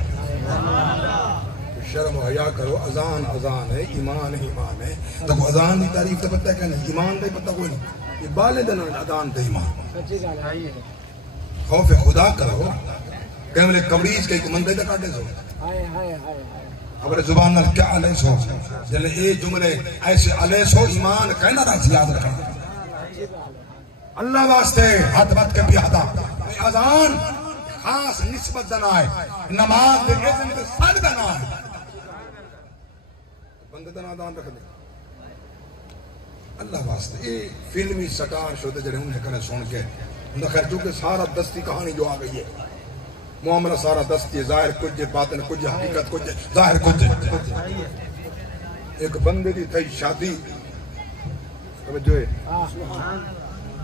شرم و حیا کرو اذان اذان ہے ایمان ایمان ہے تو اذان دی تعریف تو پتہ ہے نہیں ایمان دا پتہ کوئی نہیں یہ بالے دن اذان تے ایمان سچی گل ہے خوف خدا کرو کیمرے کوریج کے مندے تے کاٹے سو ہائے ہائے ہائے اگر زبان نال کیا علیہ سو جلے اے جملے ایسے علیہ سو ایمان کہنا دا یاد رکھیں اللہ واسطے ہاتھ بات کے پیادا اذان خاص نسبت دنا ہے نماز دے اذن دے سال دنا ہے بندے دنا اذان رکھ دے اللہ واسطے اے فلمی سٹار شدے جڑے انہیں کرے سن کے انہیں خیر چونکہ سارا دستی کہانی جو آ گئی ہے معاملہ سارا دستی ہے ظاہر کچھ باطن کچھ حقیقت کچھ ظاہر کچھ ایک بندے دی تھی شادی توجہ ہے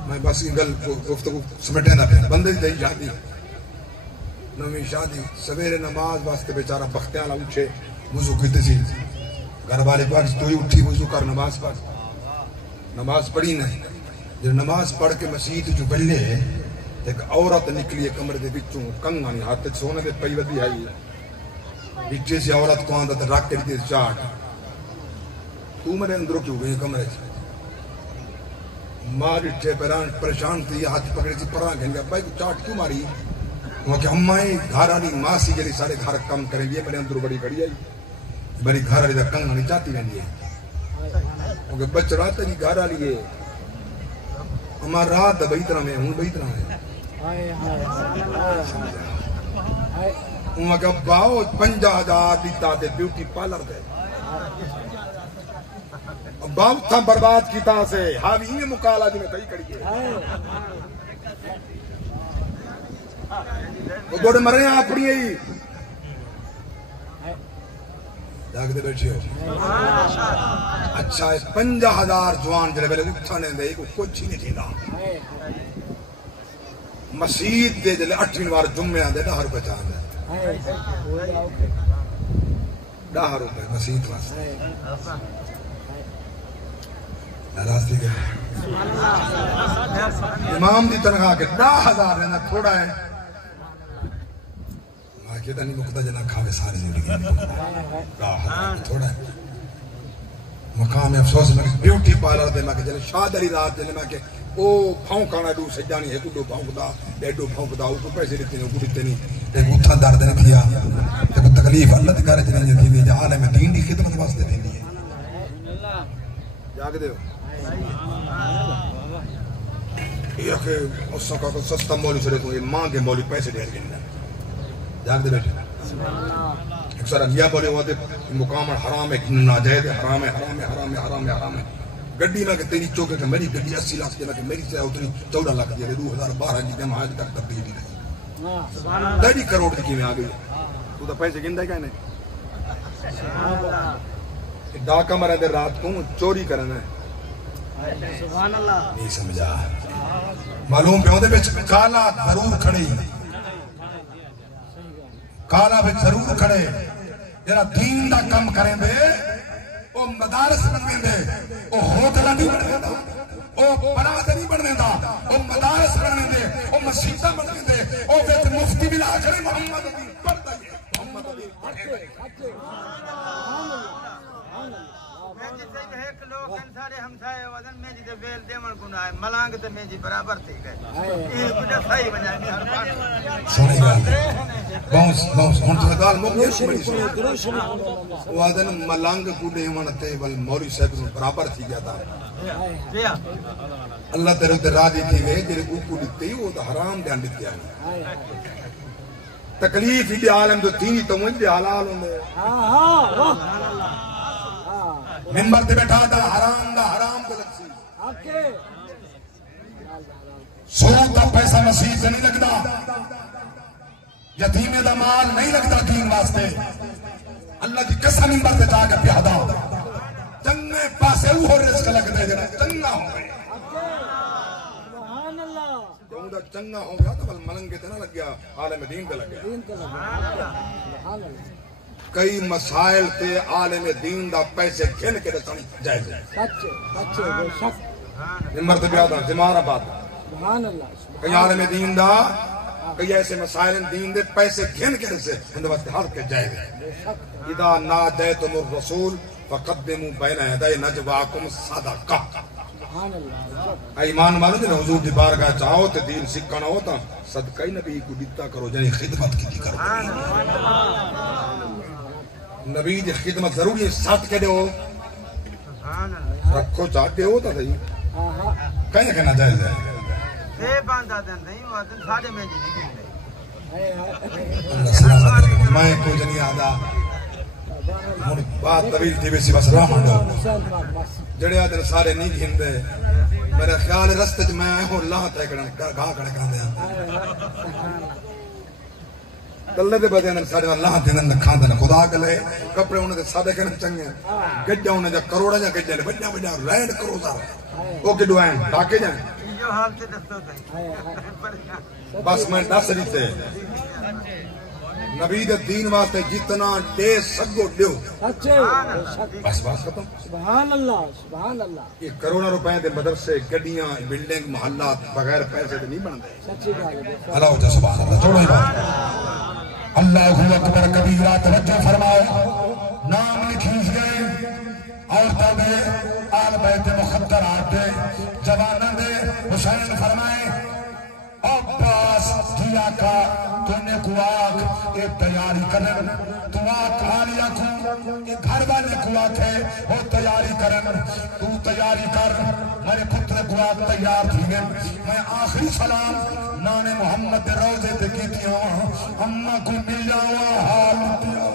میں بس گل گفتگو سمیٹے نہ پہ بندے دی تھی شادی نویں شادی سویرے نماز واسطے بیچارہ بختیاں والا اٹھے وضو کیتے سی گھر والے پاک تو ہی اٹھی وضو کر نماز پڑھ نماز پڑھی نہیں جب نماز پڑھ کے مسجد جو گلے ایک عورت نکلی کمرے دے وچوں کنگانی ہاتھ سونے دے پئی ودی آئی وچے سی عورت کو آندا تے رکھ کے دی چاٹ تو میرے اندروں کیوں گئی کمرے سے ماں ڈٹھے پریشان تھی ہاتھ پکڑے سی پرا گھن گیا بھائی کو چاٹ کیوں ماری وہ کہ امائی گھر والی ماں سی جڑی سارے گھر کم کرے گی میرے اندروں بڑی کھڑی آئی بڑی گھر والی دا کنگانی چاہتی رہندی ہے وہ کہ بچڑا تیری گھر والی ہے ہمارا رات بئی طرح میں ہوں بئی طرح ہے کہ باؤ 50,000 دیتا دے بیوٹی پارلر دے باؤ تھا برباد کیتا سے حاوی میں مکالا جو میں تئی کری ہے وہ دوڑے مرے ہیں اپنی ہی جاگتے بیٹھے ہو اچھا 50,000 جوان جڑے ویلے اٹھنے دے کو کچھ نہیں تھیندا مسجد دے جلے 8ویں بار جمعے آندے 10 روپے چاہندے 10 روپے مسجد واسطے راستے کے امام دی تنخواہ کے 10,000 لینا تھوڑا ہے ماں کہتا نہیں مقدہ جنا کھاوے ساری زندگی 10,000 تھوڑا ہے مقام افسوس میں بیوٹی پارلر دے میں کہ جلے شاد علی رات جلے میں کہ او پھونکانا دو سجانی ہے کڈو پھونکدا ڈیڈو پھونکدا او کو پیسے دیتے نہیں کو دیتے نہیں ایک اتھا درد نہیں تھیا ایک تکلیف اللہ دی کارے جنے تھی دی عالم دین دی خدمت واسطے تھی دی جاگ دے ہو یہ کہ اس کا سستا مولی سے تو یہ ماں کے مولی پیسے دے گئے جاگ دے بیٹھے ایک سارا نیا بولے ہوا دے مقام حرام ہے ناجائز حرام ہے حرام ہے حرام ہے حرام ہے حرام ہے گڈی میں کہ تیری چوکے کہ میری گڈی 80 لاکھ کی میں کہ میری سے اتنی 14 لاکھ دی 2012 کی جمع آج تک تبدیلی نہیں 2.5 کروڑ کی میں آ گئی تو تو پیسے گندا ہی کہنے ڈاکہ مرے دے رات کو چوری کرنا ہے سبحان اللہ نہیں سمجھا معلوم پہ ہوندے بچ کالا ضرور کھڑے کالا بچ ضرور کھڑے جرا دین دا کم کریں دے او مدارس بننے دے او ہوتلا نہیں بننے دا او براد نہیں بننے دا او مدارس بننے دے او مسجدہ بننے دے او بیت مفتی بلا کرے محمد علی پڑھتا ہے محمد علی پڑھے ایک لوگ سارے ہمسائے وزن میں جی ویل دیمن گناہ ہے ملانگ تے میں جی برابر تھی گئے یہ کچھ صحیح بنائے نہیں ہر بات صحیح بات باؤنس ہم تو دال موقع وزن ملانگ کو دیمن تے ول مولی صاحب برابر تھی گیا تھا اللہ تیرے تے راضی تھی گئے جڑے کو دتے وہ تو حرام دے انڈ کیا تکلیف دی عالم تو دینی تو مجھ حلال ہوندے منبر تے بیٹھا دا حرام کو لگسی سود دا پیسہ مسیح سے نہیں لگتا یتیمے دا مال نہیں لگتا دین واسطے اللہ کی قسم منبر تے جا کے پیادا چنگے پاسے وہ رزق لگ دے جنا چنگا ہو گئے سبحان اللہ جوں دا چنگا ہو گیا تو بل ملنگے تے نہ لگ گیا عالم دین تے لگ گیا کئی مسائل تے عالم دین دا پیسے کھن کے دسانی جائز ہے سچ بے شک نمبر تے بیادا جمارہ بات سبحان اللہ کئی عالم دین دا کئی ایسے مسائل دین دے پیسے گھن کے دسے اندر وقت حال کے جائز ہے اذا ناجیتم الرسول فقدموا بین یدی نجواکم صدقہ سبحان اللہ ایمان والو تے حضور دی بارگاہ چاہو تے دین سکھنا ہو تا صدقہ نبی کو دیتا کرو یعنی خدمت کی کرو نبی دی خدمت ضروری ہے ساتھ کے دیو رکھو چاہتے ہو تا صحیح کہیں کہنا جائز ہے دے باندھا دن نہیں وہ دن ساڑھے میں جی نہیں اللہ سلامت رکھے میں کوئی جنی آدھا بات طویل تھی بیسی بس راہ مانڈو جڑے آدھے سارے نہیں گھندے میرے خیال رستے میں ہوں اللہ تے گاہ کڑے کھاندے ہیں کلے دے بدے اندر سارے اللہ تے اندر کھاندے ہیں خدا کلے کپڑے انہیں دے سادے کرنے چنگے گجا انہیں جا کروڑا جا گجا بجا بجا لینڈ کرو سارا وہ کہ ڈوائیں ڈاکے جائیں جو حال سے دستو تھے بس میں دس دیتے نبی دے دین واسطے جتنا دے سگو دیو سچ بس بس ختم سبحان اللہ سبحان اللہ یہ کروڑوں روپے دے مدرسے گڈیاں بلڈنگ محلات بغیر پیسے تے نہیں بنتے سچی بات ہے اللہ ہوتا سبحان اللہ چھوڑو ہی بات اللہ اکبر کبیرہ توجہ فرماؤ نام لکھیش گئے عورتوں دے آل بیت مخدرات دے جوانوں دے حسین فرمائے عباس دیا کا تو نے کو آگ ایک تیاری کرن تو آگ آلیا کو ایک گھر والے کو آگ ہے وہ تیاری کرن تو تیاری کر میرے پتر کو آگ تیار تھی گئے میں آخری سلام نانے محمد روزے دے کی دیا اممہ کو مل جاؤ حال دیا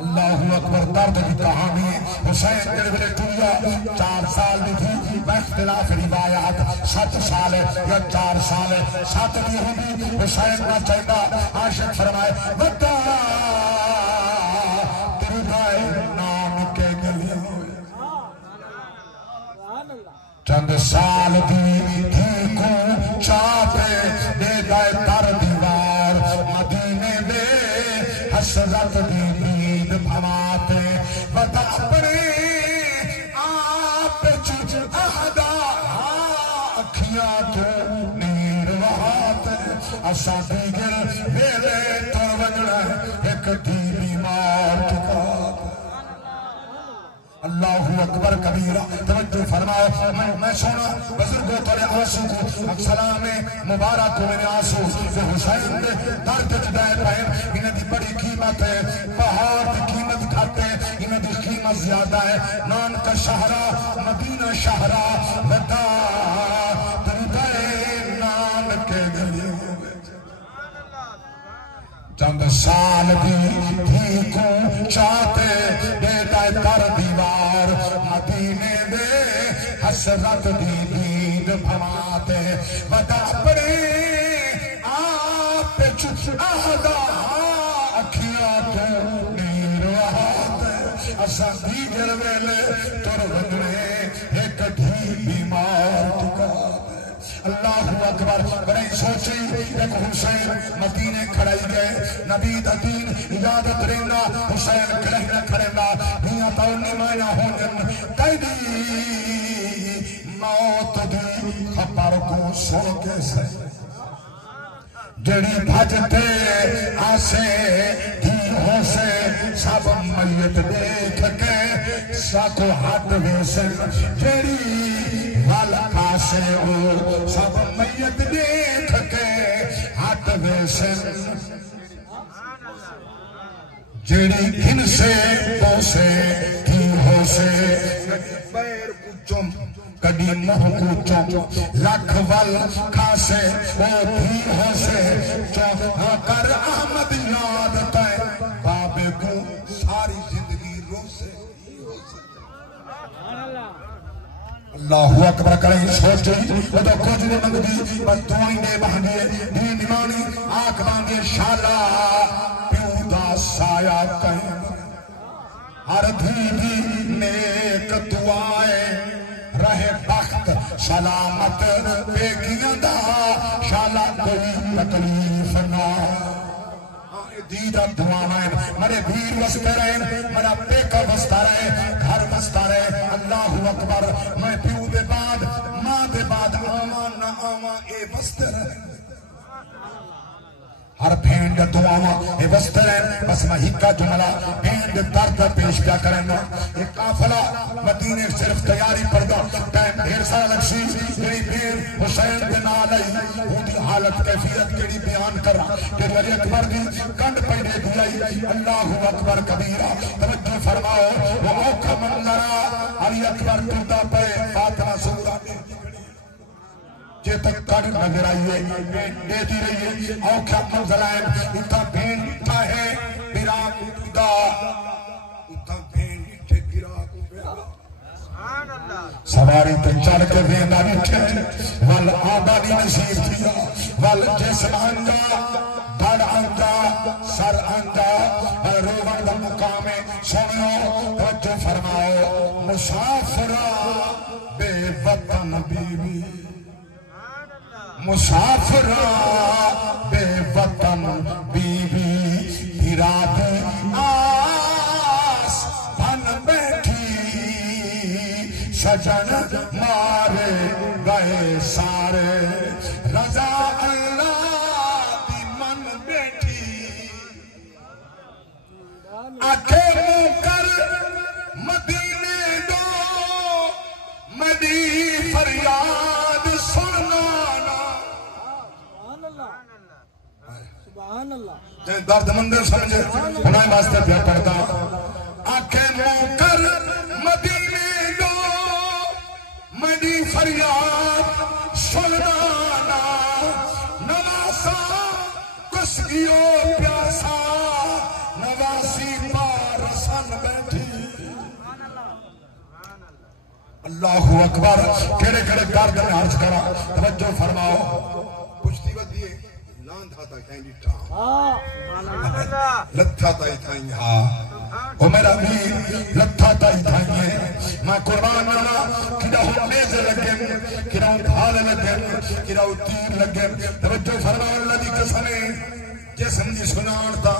اللہ اکبر درد کی کہانی حسین تیرے بلے ٹویا 4 سال میں تھی باختلاف روایات 7 سال ہے یا 4 سال ہے 7 نہیں ہوگی حسین نہ چاہتا عاشق فرمائے بتا چند سال دی تھی کو چاہتے دے دائے تر دیوار مدینے دے حسرت دی دید بھواتے بتا پڑے آپ چچ اہدا اکھیاں تو نیر وہاتے اسا دیگر میرے تو وجڑا ایک دی بیمار چکاتے اللہ اکبر کبیرہ توجہ فرماؤ میں سونا بزرگوں تولے آنسو کو سلام مبارک کو میں نے آنسو جو حسین دے درد جدائے پہن انہیں دی بڑی قیمت ہے پہاڑ دی قیمت کھاتے انہیں دی قیمت زیادہ ہے نان کا شہرہ مدینہ شہرہ ودا دردائے نان کے گلی چند سال دی تھی کو چاہتے دیتا کر دیوار مدینے دے حسرت دی دید بھواتے ودا پڑے آپ چچ آدھا اکھیاں تو نیر وہاتے اسا دیگر ویلے تر وگڑے ایک ڈھی بیمار چکاتے اللہ اکبر بڑے سوچی ایک حسین مدینے کھڑائی گئے نبی دا دین اجازت رہنا حسین کھڑائی کھڑنا میاں تاؤنی مایا ہونن قیدی موت دی خبر کو سن کے سے جڑی بھجتے آسے ہی ہو سے سب میت دیکھ کے ساکو ہاتھ ویسن جڑی والکا سے ہو سب میت دیکھ کے ہاتھ ویسن جڑی گھن سے تو سے ہی ہو سے بیر کچھم کڑی مہ کو لکھ ول کھاسے وہ بھی ہو سے کر احمد یاد پائے بابے کو ساری زندگی رو سے اللہ اکبر کریں سوچ وہ تو کچھ نہیں مگدی بس دوائیں دے باندھے دین ایمانی آنکھ باندھے شالا پیو دا سایہ کہیں ہر دھی نیک دعائیں رہے بخت سلامت بیگیاں دا شالا کوئی تکلیف نہ دیدہ دعائیں مرے بھیر وستے رہے مرا پیکا بستا رہے گھر بستا رہے اللہ اکبر میں پیو دے بعد ماں دے بعد آمان نہ آمان اے بستے رہے ہر بھینڈ دعاواں اے بستے رہے بس میں ہکا جملہ بھینڈ درد پیش پیا کریں ایک قافلہ مدینے صرف تیاری پردہ ٹائم ڈھیر سارا لگسی میری بھینڈ حسین دے نال آئی وہ دی حالت کیفیت کیڑی بیان کر رہا کہ علی اکبر دی کنڈ پیڑے دلائی اللہ اکبر کبیرہ توجہ فرماؤ وہ اوکھا منظرہ علی اکبر کردہ پہ فاطمہ سورہ جے تک کڑ نظر آئیے دیتی رہیے اوکھا منظرائیں اتھا بھین اٹھا ہے بیراک دا اتھا بھین اٹھے گراک سواری تے چڑھ کے ویندا اٹھے ول آبادی نصیب تھیا ول جسم انجا دھڑ انجا سر انجا روون دا مقام سنو توجہ فرماؤ مسافرہ بے وطن بیوی مسافرہ بے وطن بیوی ارادے آس بن بیٹھی سجن مارے گئے سارے رضا اللہ دی من بیٹھی آکھے منہ کر مدینے دو مدی فریاد سنانا سبحان اللہ درد مندر سمجھے انہیں واسطے پیا پڑھتا آنکھیں منہ کر مدینے دو مدی فریاد سنانا نواسا کسکیو پیاسا نواسی پارسن بیٹھی اللہ اکبر کڑے کڑے درد میں عرض کرا توجہ فرماؤ پشتی ودیے لاندھا تا کہیں ڈٹھا لتھا تا تھائیں ہاں وہ میرا بھی لتھا تائی تھائیے میں قربان نانا کدھا ہوں میزے لگے کدھا ہوں بھال لگے کدھا ہوں تیر لگے توجہ فرما اللہ دی قسمیں جسم دی سنان تا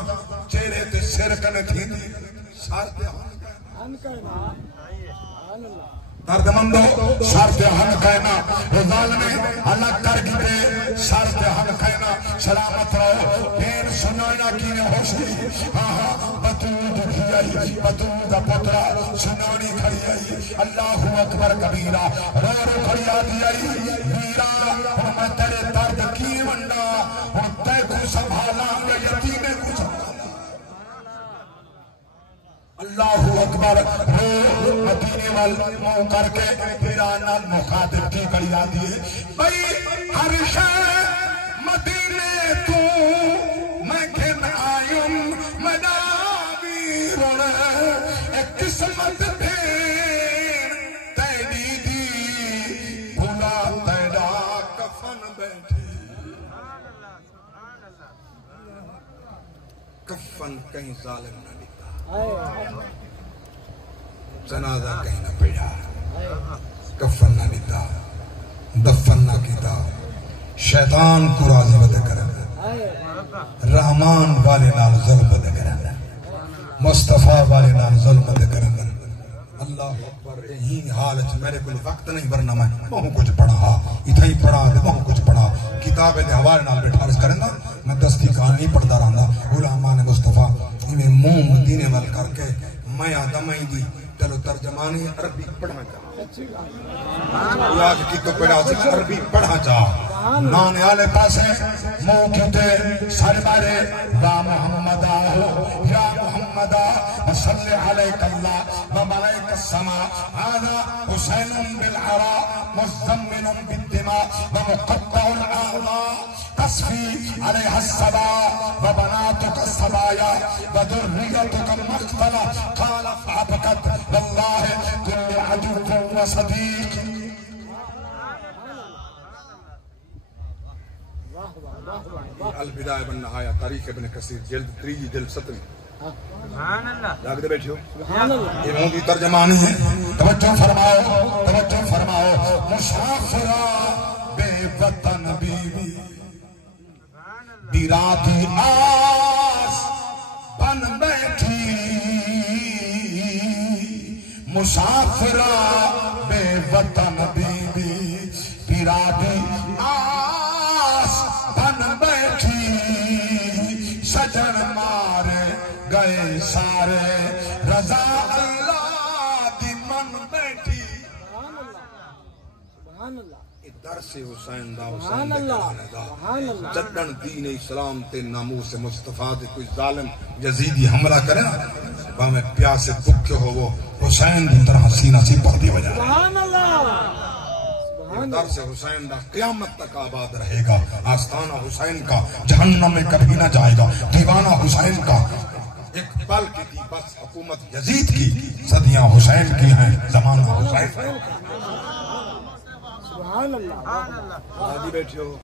چہرے تے سر کنے تھی سار تے ہن کہنا درد مندو سار تے ہن کہنا وہ ظالمے اللہ کر گئے سار تے ہن کہنا سلامت رہو پھر سنانا کینے ہوشی بطول دکھی آئی بطول دا پترا سنانی کھڑی آئی اللہ اکبر کبیرہ رو رو کھڑی آدھی آئی میرا اور میں تیرے درد کی منڈا اور تے کو سنبھالا میں یتیمے کو سنبھالا اللہ اکبر رو مدینے والوں کر کے میرا نال مخاطب کی کڑی آدھی ہے بھئی ہر شہر مدینے تو میں کھن آئیم مداوی روڑے ایک قسمت پھر تیری دی بھولا تیرا کفن بیٹھے کفن کہیں ظالم نہ جنازہ کہیں نہ پڑھا کفن نہ لیتا دفن نہ کیتا شیطان کو راضی بدے کرن رحمان والے نال ظلم بدے کرن مصطفیٰ والے نال ظلم بدے کرن اللہ اکبر یہی حالت میرے کو وقت نہیں ورنہ میں بہوں کچھ پڑھا اتھا ہی پڑھا دے بہوں کچھ پڑھا کتابیں دے حوالے نال بیٹھا رس کرن میں دستی کہانی پڑھتا رہا علماء مصطفیٰ انہیں منہ مدینے وال کر کے میں آدمائی دی چلو ترجمانی عربی پڑھنا چاہا یاد کی تو پڑھا سکتا عربی پڑھا چاہا نانے آلے پاس ہیں موکتے سربارے وا محمدہ یا محمدہ وصل علیک اللہ وملائک السماء هذا حسین بالعراء مزمن بالدماء ومقطع الاعضاء تصفی علیہ السبا وبناتک السبایا وذریتک المقتلہ قال فعبکت واللہ کل عدو وصدیق البدایہ بن نہایا تاریخ ابن کثیر جلد 3 جلد 7 سبحان اللہ جاگ دے بیٹھو یہ مودی ترجمانی ہے توجہ فرماؤ مسافرہ بے وطن بیوی بیراتی آس بن بیٹھی مسافرہ بے وطن بیوی بیراتی آس بن بیٹھی سجن مارے گئے سارے رضا اللہ دی من بیٹھی سبحان اللہ درس حسین دا حسین دے کرانے دا جدن دین اسلام تے ناموس مصطفیٰ دے کوئی ظالم یزیدی حملہ کرے نا باہمیں پیاسے بکے ہو وہ حسین دی طرح سینہ سی پڑھ دی وجہ سبحان اللہ درس حسین دا قیامت تک آباد رہے گا آستانہ حسین کا جہنم میں کبھی نہ جائے گا دیوانہ حسین کا ایک پل کی تھی بس حکومت یزید کی صدیاں حسین کی ہیں زمانہ حسین سبحان اللہ سبحان اللہ آجی بیٹھے ہو